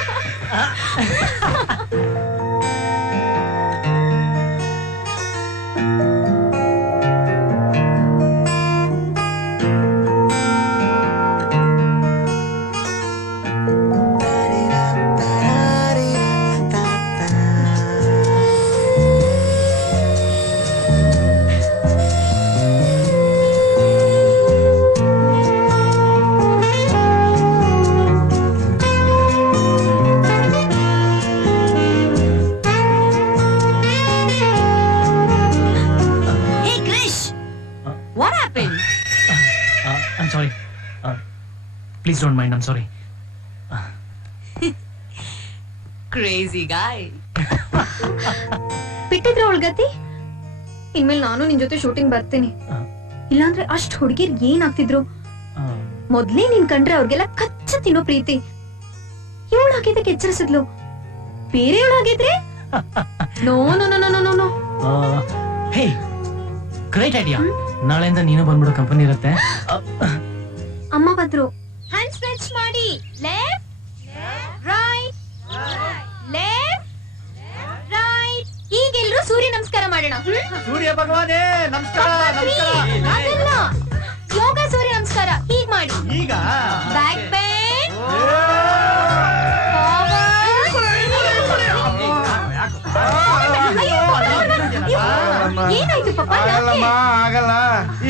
Please don't mind, I'm sorry. Crazy guy. ಬಿಟ್ಟಿದ್ರೆ ಒಳ್ಗತಿ. ಇನ್ಮೇಲೆ ನಾನು ನಿನ್ ಜೊತೆ ಶೂಟಿಂಗ್ ಬರ್ತೀನಿ. ಇಲ್ಲಾಂದ್ರೆ ಅಷ್ಟ್ ಹುಡುಗಿರ್ ಏನಾಗ್ತಿದ್ರು. ಮೊದ್ಲೇ ನಿನ್ ಕಂಡ್ರೆ ಅವ್ರಿಗೆಲ್ಲ ಕಚ್ಚ ತಿನ್ನೋ ಪ್ರೀತಿ. ಇವಳಾಗಿದ್ದಕ್ಕೆ ಎಚ್ಚರಿಸಿದ್ಲು. ಬೇರೆ ಇವಳಾಗಿದ್ರೆ no no no no no no. Hey, great idea. ನಾಳೆಯಿಂದ ನೀನು ಬಂದ್ಬಿಡೋ ಕಂಪನಿ ಇರುತ್ತೆ. ಅಮ್ಮ ಬಂದ್ರು. ಹ್ಯಾಂಡ್ ಸ್ಟ್ರೆಚ್ ಮಾಡಿ. Left right left right. ಈಗ ಎಲ್ರು ಸೂರ್ಯ ನಮಸ್ಕಾರ ಮಾಡೋಣ. ಸೂರ್ಯ ಭಗವಾನೇ ನಮಸ್ಕಾರ. ಅದೆಲ್ಲ ಯೋಗ ಸೂರ್ಯ ನಮಸ್ಕಾರ ಹೀಗ್ ಮಾಡಿ. ಈಗ ಬ್ಯಾಕ್ ಬೆಂಡ್. ಏನಾಯ್ತು ಪಾಪ? ಆಗಲ್ಲಮ್ಮ, ಆಗಲ್ಲ.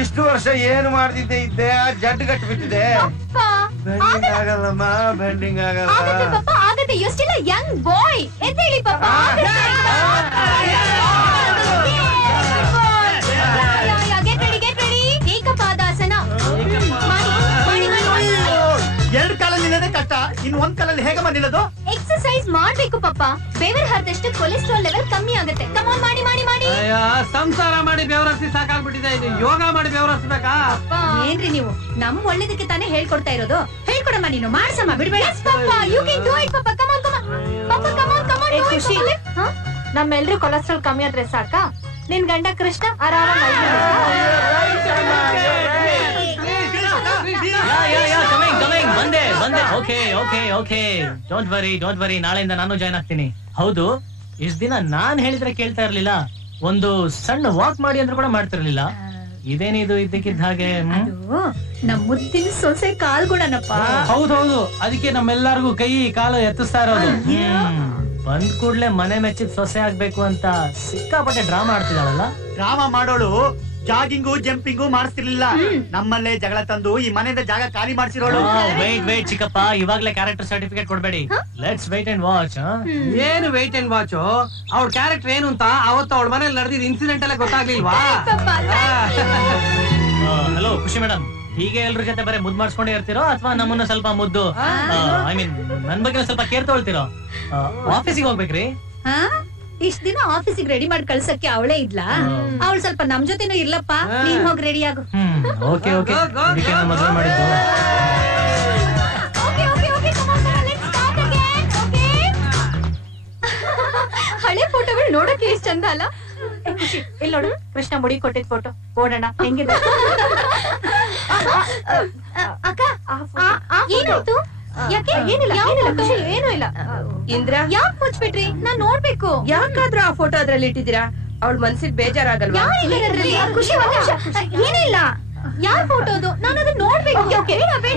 ಇಷ್ಟು ವರ್ಷ ಏನು ಮಾಡ್ತಿದ್ದೆ ಇದ್ದೆ, ಜಡ್ಡು ಕಟ್ಟು ಬಿಟ್ಟಿದೆ. ಬೆಂಡಿಂಗ್ ಆಗಲ್ಲಮ್ಮ, ಬೆಂಡಿಂಗ್ ಆಗಲ್ಲ. ಆಗತ್ತೆ ಪಾಪ, ಆಗತ್ತೆ. You still a young boy. ಎದ್ದೇಳಿ ಪಾಪ. Get ready. ಏಕಪಾದಾಸನ ಮಾಡಿ. ಎರಡು ಕಾಲಲ್ಲಿ ನಿಲ್ಲದೆ ಕಷ್ಟ, ಇನ್ನು ಒಂದ್ ಕಾಲಲ್ಲಿ ಹೇಗಮ್ಮ ನಿಲ್ಲೋದು? ಎಕ್ಸರ್ಸೈಸ್ ಮಾಡ್ಬೇಕು ಪಾಪ. ಬೆವರ್ ಹರಿದಷ್ಟು ಕೊಲೆಸ್ಟ್ರಾಲ್ ಲೆವೆಲ್ ಕಮ್ಮಿ ಆಗುತ್ತೆ. ಕಮಾನ್ ಮಾಡಿ ಮಾಡಿ ಮಾಡಿ. ಅಯ್ಯ, ಸಂಸಾರ ಮಾಡಿ ಬೆವರಸಿ ಸಾಕಾಗ್ಬಿಟ್ಟಿದೆ. ಇದು ಯೋಗ ಮಾಡಿ ಬೆವರಸ್ಬೇಕಾ? ಏನ್ರಿ ನೀವು ನಮ್ ಒಳ್ಳೇದಕ್ಕೆ ತಾನೇ ಹೇಳ್ಕೊಡ್ತಾ ಇರೋದು. ಹೇಳ್ಕೊಡಮ್ಮ, ನೀನು ಮಾಡ್ಸಮ್ಮ, ಬಿಡ್ಬೇಡ. ಯು ಕ್ಯಾನ್ ಡೂ ಇಟ್ ಪಾಪ. ಕಮಾನ್ ಕಮಾನ್ ಪಾಪ, ಕಮಾನ್ ಕಮಾನ್. ಖುಷಿ, ನಮ್ಮೆಲ್ರೂ ಕೊಲೆಸ್ಟ್ರಾಲ್ ಕಮ್ಮಿ ಆದ್ರೆ ಸಾಕ? ನಿನ್ ಗಂಡ ಕೃಷ್ಣ ಆರಾಮಾಗಿ ಬಂದೆ. Okay, don't worry. ನಾಳೆಯಿಂದ ನಾನು ಜಾಯ್ನ್ ಆಗ್ತೀನಿ. ಹೌದು, ಇಷ್ಟ ದಿನ ನಾನ್ ಹೇಳಿದ್ರೆ ಕೇಳ್ತಾ ಇರ್ಲಿಲ್ಲ. ಒಂದು ಸಣ್ಣ ವಾಕ್ ಮಾಡಿ ಅಂದ್ರೆ ಕೂಡ ಮಾಡ್ತಿರ್ಲಿಲ್ಲ. ಇದೇನಿದು ಇದ್ದಕ್ಕಿದ್ದ ಹಾಗೆ? ಅದು ನಮ್ ಮುದ್ದಿನ ಸೊಸೆ ಕಾಲ್ಗುಣನಪ್ಪ. ಹೌದೌದು, ಅದಕ್ಕೆ ನಮ್ಮೆಲ್ಲರಿಗೂ ಕೈ ಕಾಲು ಎತ್ತಿಸ್ತಾ ಇರೋದು. ಬಂದ್ ಕೂಡ್ಲೆ ಮನೆ ಮೆಚ್ಚಿದ ಸೊಸೆ ಆಗ್ಬೇಕು ಅಂತ ಸಿಕ್ಕಾಪಟ್ಟೆ ಡ್ರಾಮಾ ಆಡ್ತಿದ್ದಾಳಲ್ಲ. ಡ್ರಾಮಾ ಮಾಡೋಳು ಜಾಗಿಂಗು ಜಂಪಿಂಗು ಮಾಡಿಸ್ತಿರ್ಲಿಲ್ಲ. ನಮ್ಮಲ್ಲೇ ಜಗಳ ತಂದು ಈ ಮನೆಯಿಂದ ಜಾಗ ಖಾಲಿ ಮಾಡಿಸಿರೋಳು. ವೇಟ್ ಚಿಕ್ಕಪ್ಪ, ಇವಾಗ್ಲೇ ಕ್ಯಾರೆಕ್ಟರ್ ಸರ್ಟಿಫಿಕೇಟ್ ಕೊಡ್ಬೇಡಿ. Let's wait and watch. ಏನು ವೇಟ್ ಅಂಡ್ ವಾಚ್? ಅವ್ಳ ಕ್ಯಾರೆಕ್ಟರ್ ಏನು ಅಂತ ಅವತ್ತು ಅವಳ ಮನೇಲಿ ನಡೆದಿದ್ದ ಇನ್ಸಿಡೆಂಟ್ ಎಲ್ಲ ಗೊತ್ತಾಗ್ಲಿಲ್ವಾ? ಹಲೋ ಖುಷಿ ಮೇಡಮ್, ಹೀಗೆ ಎಲ್ರ ಜೊತೆ ಬರೀ ಮುದ್ದು ಮಾಡಿಸ್ಕೊಂಡೇ ಇರ್ತಿರೋ ಅಥವಾ ನಮ್ಮನ್ನ ಸ್ವಲ್ಪ ಮುದ್ದು, ಐ ಮೀನ್ ನನ್ ಬಗ್ಗೆ ಸ್ವಲ್ಪ ಕೇರ್ ತಗೊಳ್ತಿರೋ? ಆಫೀಸಿಗೆ ಹೋಗ್ಬೇಕ್ರಿ? ಇಷ್ಟ ದಿನ ಆಫೀಸಿಗೆ ರೆಡಿ ಮಾಡಿ ಕಳ್ಸಕ್ಕೆ ಅವಳೇ ಇದ್ಲಾ? ಅವಳು ಸ್ವಲ್ಪ ನಮ್ ಜೊತೆನೂ ಇರ್ಲಪ್ಪ. ನೀನ್ ಹೋಗಿ ರೆಡಿ ಆಗು. ಓಕೆ ಓಕೆ ಇದಕ್ಕೆ ನಾನು ಮದುವೆ ಮಾಡಿದ್ದು. ಹಳೆ ಫೋಟೋಗಳು ನೋಡಕ್ಕೆ ಎಷ್ಟು ಚಂದ ಅಲ್ಲ? ಇಲ್ಲಿ ನೋಡು, ಕೃಷ್ಣ ಮುಡಿ ಕೊಟ್ಟಿದ್ ಫೋಟೋ. ಓಡೋಣ, ಹೆಂಗಿದೆ? ಅಕ್ಕ ಏನಾಯ್ತು? ಯಾಕೆ? ಏನಿಲ್ಲ ಖುಷಿ, ಏನೂ ಇಲ್ಲ. ಇಂದ್ರ ಯಾಕೆ ಮುಚ್ಬಿಟ್ರಿ? ನಾನ್ ನೋಡ್ಬೇಕು. ಯಾಕಾದ್ರೂ ಆ ಫೋಟೋ ಅದ್ರಲ್ಲಿ ಇಟ್ಟಿದ್ದೀರಾ? ಅವಳ ಮನ್ಸಿಗೆ ಬೇಜಾರಾಗಲ್ವಾ? ಯಾರಿದ್ದಾರೆ ಅದ್ರಲ್ಲಿ? ಖುಷಿ ಒಂದ್ ನಿಮಿಷ. ಏನಿಲ್ಲ. ಯಾರ್ ಫೋಟೋ ಅದು? ನಾನು ಅದನ್ನ ನೋಡ್ಬೇಕು.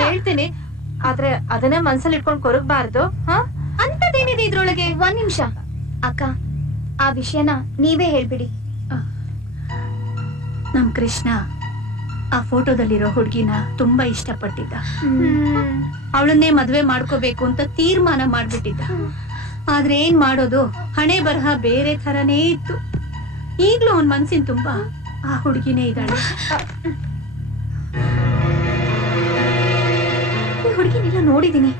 ಹೇಳ್ತೀನಿ, ಆದ್ರೆ ಅದನ್ನೇ ಮನ್ಸಲ್ಲಿ ಇಟ್ಕೊಂಡ್ ಕೊರಗಬಾರ್ದು. ಅಂತದೇನಿದೆ ಇದ್ರೊಳಗೆ? ಒಂದ್ ನಿಮಿಷ ಅಕ್ಕ, ಆ ವಿಷಯನ ನೀವೇ ಹೇಳ್ಬಿಡಿ. ನಮ್ ಕೃಷ್ಣ ಆ ಫೋಟೋದಲ್ಲಿರೋ ಹುಡ್ಗಿನ ತುಂಬಾ ಇಷ್ಟಪಟ್ಟಿದ್ದ. ಅವಳನ್ನೇ ಮದ್ವೆ ಮಾಡ್ಕೋಬೇಕು ಅಂತ ತೀರ್ಮಾನ ಮಾಡ್ಬಿಟ್ಟಿದ್ದ. ಆದ್ರೆ ಏನ್ ಮಾಡೋದು, ಹಣೆ ಬರಹ ಬೇರೆ ಥರನೇ ಇತ್ತು. ಈಗ್ಲೂ ಅವನ್ ಮನ್ಸಿನ ತುಂಬಾ ಆ ಹುಡುಗಿನೇ ಇದ್ದಾಳೆ. ಈ ಹುಡುಗಿನೆಲ್ಲ ನೋಡಿದೀನಿ.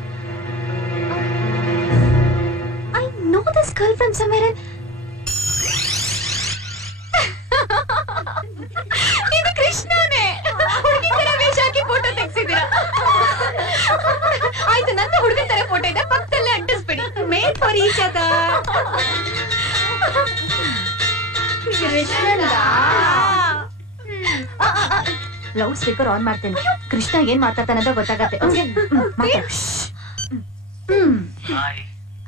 I know this girl from somewhere. ಇದು ಕೃಷ್ಣನೇ. ಹುಡುಗಿ ತರ ವೇಷ ಹಾಕಿ ಫೋಟೋ ತೆಗ್ಸಿದ್ದೀರಾ. ಆಯ್ತು, ನನ್ನ ಹುಡುಗನ ತರ ಫೋಟೋ ಇದೆ, ಪಕ್ಕದಲ್ಲೇ ಅಂಟಿಸ್ಬಿಡಿ. Made for each other. Loud speaker on ಮಾಡ್ತೇನೆ. ಕೃಷ್ಣ ಏನ್ ಮಾತಾಡ್ತಾನೆ ಅಂತ ಗೊತ್ತಾಗತ್ತೆ.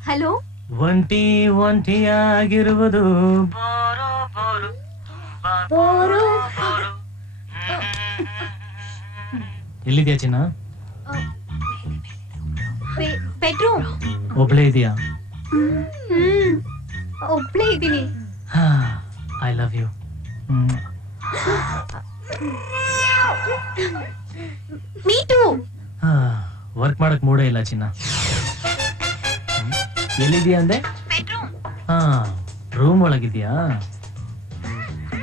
ಹಲೋ. ಒಂಟಿ ಒಂಟಿಯಾಗಿರುವುದು ಎಲ್ಲಿದ್ಯಾ ಚಿನ್ನ? ಬೆಡ್ರೂಮ್. ಒಬ್ಳೇ ಇದೆಯಾ? ಒಬ್ಳೇ ಇದ್ದೀನಿ. I love you. Me too. Work ಮಾಡಕ್ ಮೂಡೇ ಇಲ್ಲ ಚಿನ್ನ. ಎಲ್ಲಿದ್ಯಾ ಅಂದೆ? ಹಾ, ರೂಮ್ ಒಳಗಿದ್ಯಾ?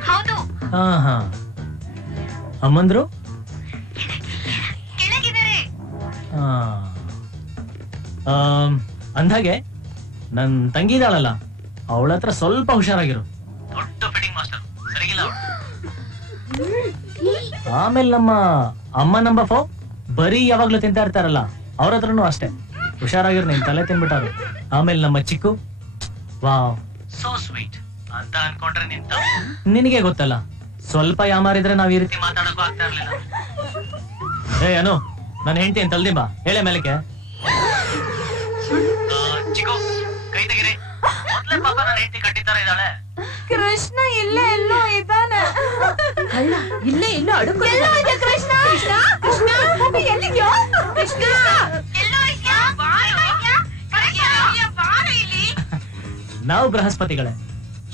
ಹೌದು. ಹಾ ಹಾ. ಅಮ್ಮಂದ್ರು? ಅಂದಾಗೆ ನನ್ ತಂಗಿದಾಳಲ್ಲ, ಅವಳ ಹತ್ರ ಸ್ವಲ್ಪ ಹುಷಾರಾಗಿರು. ದೊಡ್ಡ ಫಿಟ್ಟಿಂಗ್ ಮಾಸ್ಟರ್, ಸರಿಗಿಲ್ಲ ಅವಳು. ಆಮೇಲೆ ನಮ್ಮ ಅಮ್ಮ ನಂಬ ಬರೀ ಯಾವಾಗ್ಲೂ ತಿಂತಾ ಇರ್ತಾರಲ್ಲ, ಅವ್ರ ಹತ್ರನು ಅಷ್ಟೇ ಹುಷಾರಾಗಿರು, ನಿನ್ ತಲೆ ತಿನ್ಬಿಟ್ಟಾರು. ಆಮೇಲೆ ನಮ್ಮ ಚಿಕ್ಕು, ವಾವ್ ಸೋ ಸ್ವೀಟ್ ಅಂತ ಅನ್ಕೊಂಡ್ರೆ ನಿನಗೆ ಗೊತ್ತಲ್ಲ, ಸ್ವಲ್ಪ ಯಾಮಾರಿದ್ರೆ ನಾವ್ ಈ ರೀತಿ ಮಾತಾಡಕ್ಕೂ ಆಗ್ತಾ ಇರ್ಲಿಲ್ಲ. ಏ ಅನು, ನನ್ನ ಹೆಂಡತಿ ಅಂತ ಅಲ್ದಿ ಬಾ, ಹೇಳೆ ಮೇಲಕ್ಕೆ. ಚಿಕ್ಕು, ಕೈ ತೆಗಿರಿ. ಮೊದ್ಲೇ ಪಾಪ ನನ್ನ ಹೆಂಡತಿ ಕಟ್ಟಿದ್ದಾರ ಇದ್ದಾಳೆ. ಕೃಷ್ಣ ಇಲ್ಲೇ ಎಲ್ಲೋ ಇದ್ದಾನೆ. ಇಲ್ಲೇ ಎಲ್ಲೋ ಅಡುಕು. ಕೃಷ್ಣ ಕೃಷ್ಣ ಎಲ್ಲಿದ್ಯೋ? ಕೃಷ್ಣ ನಾವು ಬೃಹಸ್ಪತಿಗಳೇ.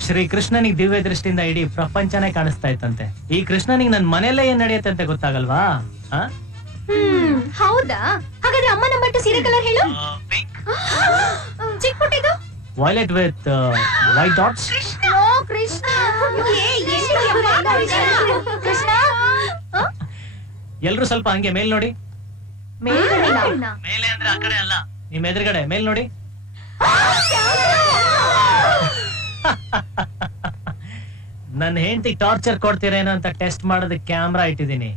ಶ್ರೀ ಕೃಷ್ಣನಿಗೆ ದಿವ್ಯ ದೃಷ್ಟಿಯಿಂದ ಇಡೀ ಪ್ರಪಂಚನೇ ಕಾಣಿಸ್ತಾ ಇತ್ತಂತೆ. ಈ ಕೃಷ್ಣನಿಗೆ ನನ್ ಮನೆಯಲ್ಲೇ ಏನ್ ನಡೆಯುತ್ತೆ ಅಂತ ಗೊತ್ತಾಗಲ್ವಾ? ಹೌದಾ? ಹಾಗಾದ್ರೆ ಅಮ್ಮ ನಂಬರ್ 2 ಸೀರೆ ಕಲರ್ ಹೇಳು. ಚಿಕ್ಕ ಪುಟ್ಟಿದು violet with white dots. Krishna ಎಲ್ರು ಸ್ವಲ್ಪ ಹಂಗೆ ಮೇಲ್ ನೋಡಿ. ಮೇಲ್ಗಡೆನಾ? ಮೇಲೆ ಅಂದ್ರೆ ಆ ಕಡೆ ಅಲ್ಲ, ನಿಮ್ ಎದುರುಗಡೆ ಮೇಲ್ ನೋಡಿ. ನನ್ನ ಹೆಂಡತಿ ಟಾರ್ಚರ್ ಕೊಡ್ತೀರೇನೋ ಅಂತ ಟೆಸ್ಟ್ ಮಾಡೋದಕ್ಕೆ ಕ್ಯಾಮ್ರಾ ಇಟ್ಟಿದ್ದೀನಿ.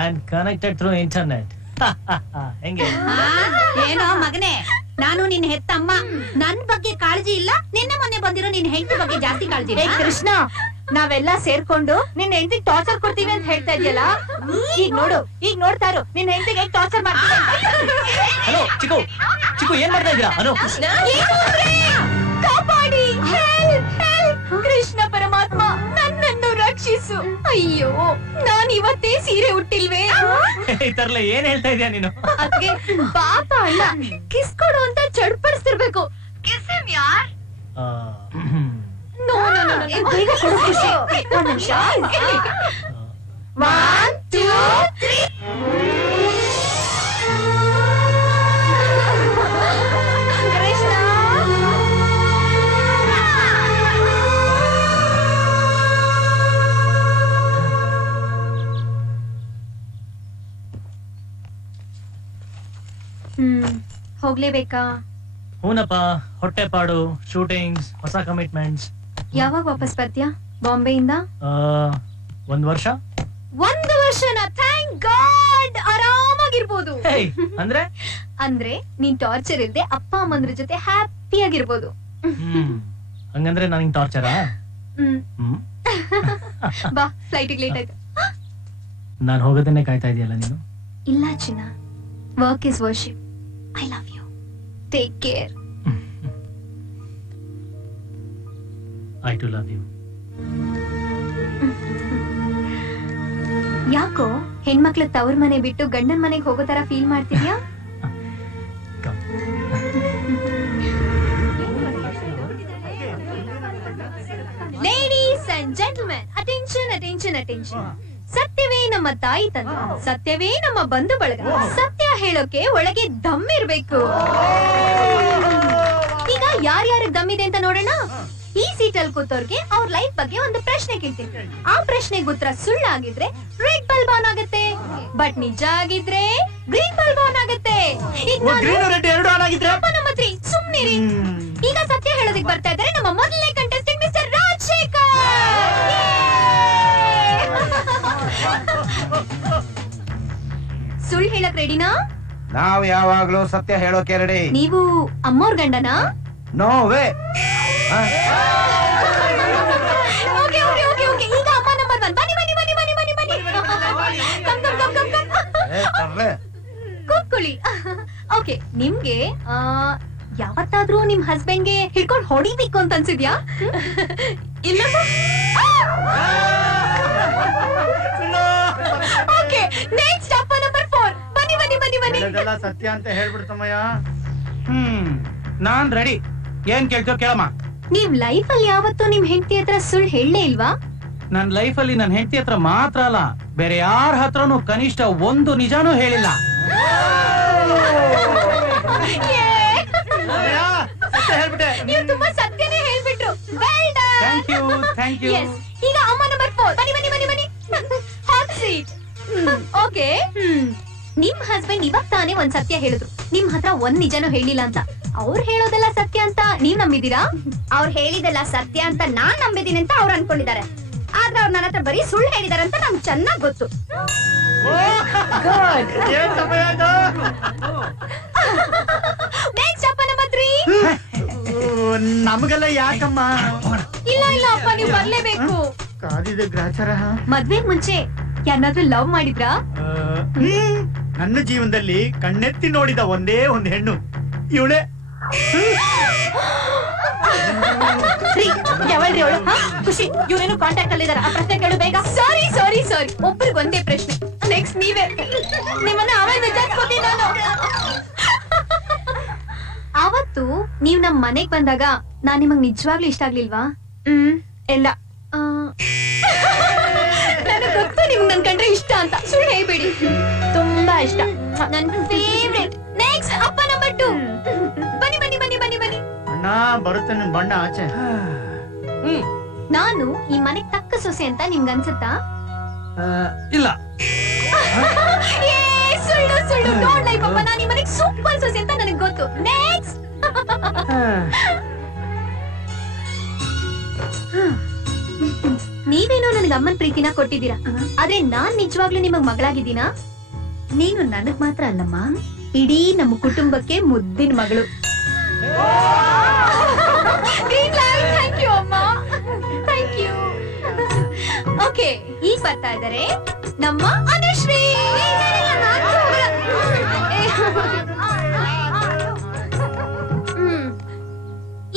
And connected through internet. ಹೆಂಗೆ? ಏನೋ ಮಗನೇ, ನಾನು ನಿನ್ ಹೆತ್ತಮ್ಮ, ನನ್ ಬಗ್ಗೆ ಕಾಳಜಿ ಇಲ್ಲ, ನಿನ್ನೆ ಮೊನ್ನೆ ಬಂದಿರೋ ನಿನ್ ಹೆಂಡತಿ ಬಗ್ಗೆ ಜಾಸ್ತಿ ಕಾಳಜಿ ಇಲ್ಲ. ಕೃಷ್ಣ, ನಾವೆಲ್ಲ ಸೇರ್ಕೊಂಡು ನಿನ್ನ ಹೆಂಡತಿಗೆ ಟಾರ್ಚರ್ ಕೊಡ್ತೀವಿ ಅಂತ ಹೇಳ್ತಾ ಇದೆಯಲ್ಲ. ಈಗ ನೋಡು, ಈಗ ನೋಡ್ತಾ ಇರು, ನಿನ್ನ ಹೆಂಡತಿಗೆ ಟಾರ್ಚರ್ ಮಾಡ್ತೀವಿ. ಹಲೋ ಚಿಕ್ಕು, ಚಿಕ್ಕು ಏನ್ ಮಾಡ್ತಾ ಇದ್ದೀರಾ? ಹಲೋ ಕಾಪಾಡಿ, ಕೃಷ್ಣ ಪರಮಾತ್ಮ, ನನ್ನನ್ನು ರಕ್ಷಿಸು. ಅಯ್ಯೋ, ನಾನ್ ಇವತ್ತೇ ಸೀರೆ ಉಟ್ಟಿಲ್ವೇ? ಈ ತರಲೆ ಏನ್ ಹೇಳ್ತಾ ಇದೀಯ ನೀನು? ಅದ್ಕೆ ಪಾಪ ಅಲ್ಲ, ಕಿಸ್ ಕೊಡು ಅಂತ ಚಡ್ಪಡಿಸ್ತಿರ್ಬೇಕು. ಕಿಸ್ ಹಿಮ್ ಯಾರ್. ನೋ ನೋ ನೋ, ಬೇಗ ಕೊಡು ಖುಷಿ. ಒಂದ್ ನಿಮಿಷ. 1 2 3. ಕೃಷ್ಣ, ಹೋಗ್ಲೇಬೇಕಾ? ಹೂನಪ್ಪ, ಹೊಟ್ಟೆಪಾಡು, ಶೂಟಿಂಗ್ಸ್, ಹೊಸ ಕಮಿಟ್ಮೆಂಟ್ಸ್. ಯಾವಾಗ ವಾಪಸ್ ಬರ್ತೀಯಾ ಬಾಂಬೆಯಿಂದ? 1 ವರ್ಷ. 1 ವರ್ಷ? ಸಂತೋಷನ, ಥ್ಯಾಂಕ್ ಗಾಡ್, ಆರಾಮಾಗಿರ್ಬೋದು. ಹೇಯ್, ಅಂದ್ರೆ ಅಂದ್ರೆ ನೀನ್ ಟಾರ್ಚರ್ ಇಲ್ದೆ ಅಪ್ಪ ಅಮ್ಮಂದ್ರ ಜೊತೆ ಹ್ಯಾಪಿ ಆಗಿರ್ಬೋದು. ಹಂಗಂದ್ರೆ ನನಗೆ ಟಾರ್ಚರಾ? ಬಾ, ಫ್ಲೈಟ್ ಲೇಟ್ ಆಯ್ತು. ನಾನು ಹೋಗೋದನ್ನೇ ಕಾಯ್ತಾ ಇದೆಯಲ್ಲ ನೀನು. ಇಲ್ಲ ಚಿನ್ನ, work is worship. I love you. Take care. I too love you. ಯಾಕೋ ಹೆಣ್ಮಕ್ಳ ತವ್ರ ಮನೆ ಬಿಟ್ಟು ಗಂಡನ್ ಮನೆಗೆ ಹೋಗೋ ತರ ಫೀಲ್ ಮಾಡ್ತಿದ್ಯಾ? Ladies and gentlemen, attention attention attention. ಸತ್ಯವೇ ನಮ್ಮ ತಾಯಿ ತಂದೆ, ಸತ್ಯವೇ ನಮ್ಮ ಬಂಧು ಬಳಗ. ಸತ್ಯ ಹೇಳೋಕೆ ಒಳಗೆ ದಮ್ ಇರ್ಬೇಕು. ಈಗ ಯಾರ್ಯಾರಿಗೆ ದಮ್ ಇದೆ ಅಂತ ನೋಡೋಣ. ಈ ಸೀಟಲ್ಲಿ ಕೂತವ್ರಿಗೆ ಅವ್ರ ಲೈಫ್ ಬಗ್ಗೆ ಒಂದು ಪ್ರಶ್ನೆ ಕೇಳ್ತೀನಿ. ಆ ಪ್ರಶ್ನೆಗೆ ಉತ್ತರ ಸುಳ್ಳಾಗಿದ್ರೆ ರೆಡ್ ಬಲ್ಬ್ ಆನ್ ಆಗುತ್ತೆ, ಬಟ್ ನಿಜ ಆಗಿದ್ರೆ ಗ್ರೀನ್ ಬಲ್ಬ್ ಆನ್ ಆಗುತ್ತೆ. ಸುಮ್ನಿರಿ. ಈಗ ಸತ್ಯ ಹೇಳೋದಕ್ಕೆ ಬರ್ತಾ ಇದ್ದಾರೆ ನಮ್ಮ ಮೊದಲನೇ ಕಂಟೆಸ್ಟೆಂಟ್ ಮಿಸ್ಟರ್ ರಾಜಶೇಖರ್. ಸುಳ್ಳು ಹೇಳಕ್ ರೆಡಿನಾ? ನಾವ್ ಯಾವಾಗ್ಲೂ ಸತ್ಯ ಹೇಳೋಕೆ ರೆಡಿ. ನೀವು ಅಮ್ಮೋರ್ ಗಂಡನಾ? No way. Okay okay okay okay. ಈಗ ಅಮ್ಮ ನಂಬರ್ 1. ಬನ್ನಿ ಬನ್ನಿ ಬನ್ನಿ ಬನ್ನಿ ಬನ್ನಿ ಬನ್ನಿ. Come come come come come. ಕೂತ್ಕೊಳ್ಳಿ. ಓಕೆ, ನಿಮ್ಗೆ ಯಾವತ್ತಾದ್ರೂ ನಿಮ್ ಹಸ್ಬೆಂಡ್ಗೆ ಹಿಡ್ಕೊಂಡು ಹೊಡಿಬೇಕು ಅಂತ ಅನ್ಸಿದ್ಯಾ? ಇಲ್ಲ. ಓಕೆ, ನೆಕ್ಸ್ಟ್ ಅಪ್ಪ ನಂಬರ್ 4. ಬನ್ನಿ ಬನ್ನಿ ಬನ್ನಿ ಬನ್ನಿ. ಇದೆಲ್ಲ ಸತ್ಯ ಅಂತ ಹೇಳ್ಬಿಡ್ತಮ್ಮಯ್ಯ. ನಾನ್ ರೆಡಿ. ಏನ್ ಕೇಳ್ತೀವ್ ಕೇಳಮ್ಮ. ನೀವ್ ಲೈಫ್ ಅಲ್ಲಿ ಯಾವತ್ತೂ ನಿಮ್ ಹೆಂಡತಿ ಹತ್ರ ಸುಳ್ಳು ಹೇಳಲೇ ಇಲ್ವಾ? ನನ್ ಲೈಫ್ ಅಲ್ಲಿ ನನ್ ಹೆಂಡತಿ ಹತ್ರ ಮಾತ್ರ ಅಲ್ಲ, ಬೇರೆ ಯಾರ ಹತ್ರನೂ ಕನಿಷ್ಠ ಒಂದು ನಿಜಾನೂ ಹೇಳಿಲ್ಲ. ನೀವು ತುಂಬಾ ಸತ್ಯನೇ ಹೇಳ್ಬಿಟ್ರು. Well done. Thank you thank you. Yes. ಈಗ ಅಮ್ಮ ನಂಬರ್ 4. ಬನ್ನಿ ಬನ್ನಿ ಬನ್ನಿ ಬನ್ನಿ. Hot seat. ಓಕೆ. ನಿಮ್ ಹಸ್ಬೆಂಡ್ ಇವಾಗ ತಾನೇ ಒಂದ್ ಸತ್ಯ ಹೇಳಿದ್ರು, ನಿಮ್ ಹತ್ರ ಒಂದ್ ನಿಜನೂ ಹೇಳಿಲ್ಲ ಅಂತ. ಅವ್ರು ಹೇಳೋದೆಲ್ಲ ಸತ್ಯ ಅಂತ ನೀವ್ ನಂಬಿದೀರಾ? ಅವ್ರು ಹೇಳಿದೆಲ್ಲ ಸತ್ಯ ಅಂತ ನಾನ್ ನಂಬಿದೀನಿ ಅಂತ ಅವ್ರು ಅನ್ಕೊಂಡಿದ್ದಾರೆ. ಆದ್ರೆ ಅವ್ರು ನನ್ನ ಹತ್ರ ಬರೀ ಸುಳ್ಳು ಹೇಳಿದಾರೆ ಅಂತ ನಂಗೆ ಚೆನ್ನಾಗ್ ಗೊತ್ತು. ನೆಕ್ಸ್ಟ್ ಅಪ್ಪ ನಂಬರ್ 3. ನಮಗೆಲ್ಲ ಯಾಕಮ್ಮ? ಇಲ್ಲ ಇಲ್ಲ ಅಪ್ಪ, ನೀವು ಬರ್ಲೇಬೇಕು. ಕಾದಿದ ಗ್ರಾಚಾರ. ಮದ್ವೆಗ್ ಮುಂಚೆ ಯಾರನ್ನಾದ್ರೂ ಲವ್ ಮಾಡಿದ್ರಾ? ನನ್ನ ಜೀವನದಲ್ಲಿ ಕಣ್ಣೆತ್ತಿ ನೋಡಿದ ಒಂದೇ ಒಂದು ಹೆಣ್ಣು ಇವಳೆ. ಯಾವಳ್ರಿ ಅವಳು? ಖುಷಿ, ಇವನೇನು ಕಾಂಟ್ಯಾಕ್ಟ್ ಅಲ್ಲಿ ಇದಾರೆ. ಆ ಪ್ರಶ್ನೆ ಕೇಳು ಬೇಗ. ಸಾರಿ ಸಾರಿ ಸಾರಿ, ಒಬ್ಬರಿಗೆ ಒಂದೇ ಪ್ರಶ್ನೆ. ನೆಕ್ಸ್ಟ್ ನೀವೇ. ನಿಮ್ಮನ್ನ ಆಮೇಲೆ ವಿಚಾರಿಸ್ಕೊತೀನಿ ನಾನು. ಅವತ್ತು ನೀವ್ ನಮ್ ಮನೆಗ್ ಬಂದಾಗ ನಾನ್ ನಿಮಗ್ ನಿಜವಾಗ್ಲೂ ಇಷ್ಟ ಆಗ್ಲಿಲ್ವಾ? ಇಲ್ಲ. ನನಗ್ ಗೊತ್ತು ನಿಮ್ಗೆ ನನ್ ಕಂಡ್ರೆ ಇಷ್ಟ ಅಂತ. ಸುಳ್ಳು ಹೇಳ್ಬೇಡಿ. ತುಂಬಾ ಇಷ್ಟ, ನನ್ ಫೇವ್ರೆಟ್. ನೆಕ್ಸ್ಟ್ ಅಪ್ಪ ನಂಬರ್ 2. ಬನ್ನಿ ಬನ್ನಿ ಬನ್ನಿ ಬನ್ನಿ ಬನ್ನಿ. ಅಣ್ಣ ಬರುತ್ತೆ ನನ್ ಬಣ್ಣ ಆಚೆ. ನಾನು ಈ ಮನೆಗ್ ತಕ್ಕ ಸೊಸೆ ಅಂತ ನಿಮ್ಗೆ ಅನ್ಸುತ್ತಾ? ಇಲ್ಲ. ಸುಳ್ಳು ಸುಳ್ಳು. ಡೋಂಟ್ ಲೈ ಪಾಪ, ನಾನು ಈ ಮನೆಗ್ ಸೂಪರ್ ಸೊಸೆ ಅಂತ ನನಗೆ ಗೊತ್ತು. ನೆಕ್ಸ್ಟ್. ನೀವೇನೋ ನನಗೆ ಅಮ್ಮನ್ ಪ್ರೀತಿನ ಕೊಟ್ಟಿದ್ದೀರಾ, ಆದ್ರೆ ನಾನ್ ನಿಜವಾಗ್ಲೂ ನಿಮಗ್ ಮಗಳಾಗಿದ್ದೀನಾ? ನೀನು ನನಗ್ ಮಾತ್ರ ಅಲ್ಲಮ್ಮ, ಇಡೀ ನಮ್ಮ ಕುಟುಂಬಕ್ಕೆ ಮುದ್ದಿನ ಮಗಳು. ಥ್ಯಾಂಕ್ ಯು ಅಮ್ಮ, ಥ್ಯಾಂಕ್ ಯು. ಓಕೆ, ಈಗ ಬರ್ತಾ ಇದ್ದಾರೆ ನಮ್ಮ ಅನುಶ್ರೀ.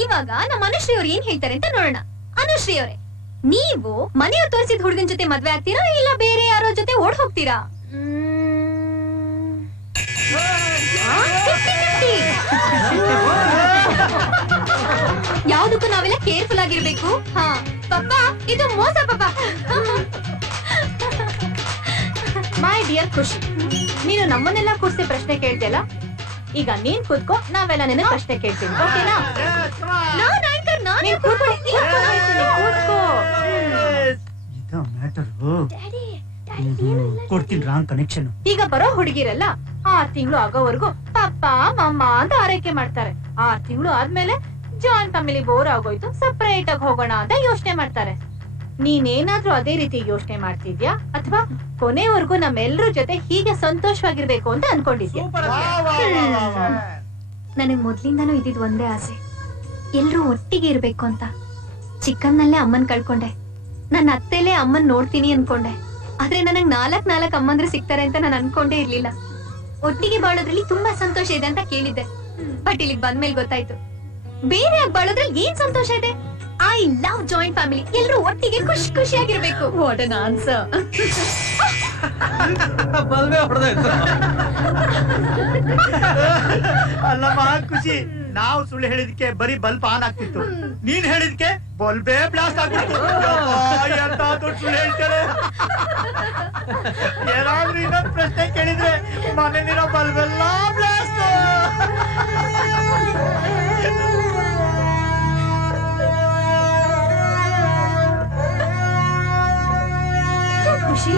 ಇವಾಗ ನಮ್ಮ ಅನುಶ್ರೀ ಅವ್ರು ಏನ್ ಹೇಳ್ತಾರೆ ಅಂತ ನೋಡೋಣ. ಅನುಶ್ರೀ ಅವರೇ, ನೀವು ಮನೆಯವ್ರು ತೋರಿಸಿದ ಹುಡುಗನ ಜೊತೆ ಮದ್ವೆ ಆಗ್ತೀರಾ ಇಲ್ಲ ಬೇರೆ ಯಾರೋ ಜೊತೆ ಓಡ್ ಹೋಗ್ತೀರಾ? ಯಾವ್ದಕ್ಕೂ ನಾವೆಲ್ಲ ಕೇರ್ಫುಲ್ ಆಗಿರ್ಬೇಕು. ಹಾ ಪಪ್ಪ, ಇದು ಮೋಸ ಪಪ್ಪ. ಮೈ ಡಿಯರ್ ಖುಷಿ, ನೀನು ನಮ್ಮನ್ನೆಲ್ಲ ಕೂರ್ಸಿ ಪ್ರಶ್ನೆ ಕೇಳ್ತಿಯಲ್ಲ, ಈಗ ನೀನ್ ಕೂತ್ಕೋ, ನಾವೆಲ್ಲ ನಿನ್ನ ಪ್ರಶ್ನೆ ಕೇಳ್ತೀನಿ. ಓಕೆನಾ? ನಾನ್ ಆಂಕರ್, ನಾನು ಕೂತ್ಕೋ. ಇದು ಮ್ಯಾಟರು. ಕೊಡ್ತೀನಿ ರಾಂಗ್ ಕನೆಕ್ಷನ್. ಈಗ ಬರೋ ಹುಡುಗಿರಲ್ಲ 6 ತಿಂಗಳು ಆಗೋವರೆಗೂ ಪಪ್ಪ ಮಮ್ಮ ಅಂತ ಆರೈಕೆ ಮಾಡ್ತಾರೆ. 6 ತಿಂಗಳು ಆದ್ಮೇಲೆ ಜಾಯಿಂಟ್ ಫ್ಯಾಮಿಲಿ ಬೋರ್ ಆಗೋಯ್ತು, ಸಪರೇಟ್ ಆಗಿ ಹೋಗೋಣ ಅಂತ ಯೋಚನೆ ಮಾಡ್ತಾರೆ. ನೀನೇನಾದ್ರೂ ಅದೇ ರೀತಿ ಯೋಚನೆ ಮಾಡ್ತಿದ್ಯಾ ಅಥವಾ ಕೊನೆವರೆಗೂ ನಮ್ಮೆಲ್ಲರ ಜೊತೆ ಹೀಗೆ ಸಂತೋಷವಾಗಿರ್ಬೇಕು ಅಂತ ಅನ್ಕೊಂಡಿದ್ಯಾ? ನನಗ್ ಮೊದ್ಲಿಂದಾನು ಇದ್ದಿದ್ ಒಂದೇ ಆಸೆ, ಎಲ್ರೂ ಒಟ್ಟಿಗೆ ಇರ್ಬೇಕು ಅಂತ. ಚಿಕ್ಕನ್ನಲ್ಲೇ ಅಮ್ಮನ್ ಕಳ್ಕೊಂಡೆ, ನನ್ನ ಅತ್ತೆಲೇ ಅಮ್ಮನ್ ನೋಡ್ತೀನಿ ಅನ್ಕೊಂಡೆ. ಆದ್ರೆ ನನಗ್ ನಾಲ್ಕ್ ಅಮ್ಮಂದ್ರೆ ಸಿಗ್ತಾರೆ ಅಂತ ನಾನು ಅನ್ಕೊಂಡೇ ಇರ್ಲಿಲ್ಲ. ಒಟ್ಟಿಗೆ ಬಾಳೋದ್ರಲ್ಲಿ ತುಂಬಾ ಸಂತೋಷ ಇದೆ ಅಂತ ಕೇಳಿದ್ದೆ, ಬಟ್ ಇಲ್ಲಿಗೆ ಬಂದ್ಮೇಲೆ ಗೊತ್ತಾಯ್ತು ಬೇರೆ ಬಾಳೋದ್ರಲ್ಲಿ ಏನ್ ಸಂತೋಷ ಇದೆ. ಐ ಲವ್ ಜಾಯಿಂಟ್ ಫ್ಯಾಮಿಲಿ, ಎಲ್ರೂ ಒಟ್ಟಿಗೆ ಖುಷಿಯಾಗಿರ್ಬೇಕು. What an answer. ಬಲ್ಬೆ ಹೊಡೆದಾಯ್ತು. ಅಲ್ಲಮ್ಮ ಖುಷಿ, ನಾವು ಸುಳ್ಳು ಹೇಳಿದಕ್ಕೆ ಬರೀ ಬಲ್ಬ್ ಆನ್ ಆಗ್ತಿತ್ತು, ನೀನ್ ಹೇಳಿದಕ್ಕೆ ಬಲ್ಬೇ ಬ್ಲಾಸ್ಟ್ ಆಗ್ಬಿಡ್ತು. ಎಂತ ದೊಡ್ಡ ಸುಳ್ಳು ಹೇಳ್ತಾರೆ. ಏನಾದ್ರೂ ಇನ್ನೊಂದು ಪ್ರಶ್ನೆ ಕೇಳಿದ್ರೆ ಮನೇಲಿರೋ ಬಲ್ಬ್ ಎಲ್ಲ ಬ್ಲಾಸ್ಟ್. ಖುಷಿ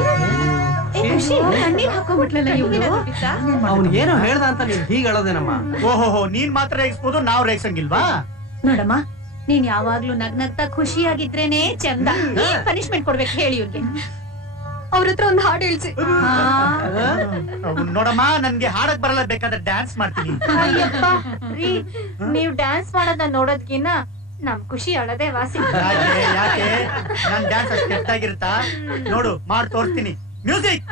ಖುಷಿ ಕಣ್ಣೀರ್ ಹಾಕೊಂಡ್ಬಿಟ್ಲಲ್ಲ ಇವ್ಳು. ಅವ್ನಿಗೇನೋ ಹೇಳ್ದ ಅಂತ ನೀನ್ ಹೀಗ್ ಹೇಳೋದೇನಮ್ಮ? ಓಹೋ, ನೀನ್ ಮಾತ್ರ ರೇಗಿಸ್ಬೋದು, ನಾವ್ ರೇಗಿಸಂಗಿಲ್ವಾ? ನೋಡಮ್ಮ, ನೀನ್ ಯಾವಾಗ್ಲೂ ನಗ್ನಗ್ತಾ ಖುಷಿಯಾಗಿದ್ರೇನೆ ಚಂದ. ಏನ್ ಪನಿಷ್ಮೆಂಟ್ ಕೊಡ್ಬೇಕು ಹೇಳಿ ಇವ್ರಿಗೆ. ಅವ್ರ ಹತ್ರ ಒಂದು ಹಾಡು ಹೇಳ್ಸಿ. ನೋಡಮ್ಮ, ನನ್ಗೆ ಹಾಡಕ್ ಬರಲ್ಲ, ಬೇಕಾದ್ರೆ ಡ್ಯಾನ್ಸ್ ಮಾಡ್ತೀನಿ. ಅಯ್ಯಪ್ಪ ರೀ, ನೀವ್ ಡ್ಯಾನ್ಸ್ ಮಾಡೋದನ್ನ ನೋಡೋದ್ಕಿನ್ನ ನಮ್ ಖುಷಿ ಅಳದೆ ವಾಸಿ. ಯಾಕೆ ನನ್ ಡ್ಯಾನ್ಸ್ ಅಷ್ಟು ಕೆಟ್ಟಾಗಿರುತ್ತಾ? ನೋಡು, ಮಾಡಿ ತೋರಿಸ್ತೀನಿ. ಮ್ಯೂಸಿಕ್.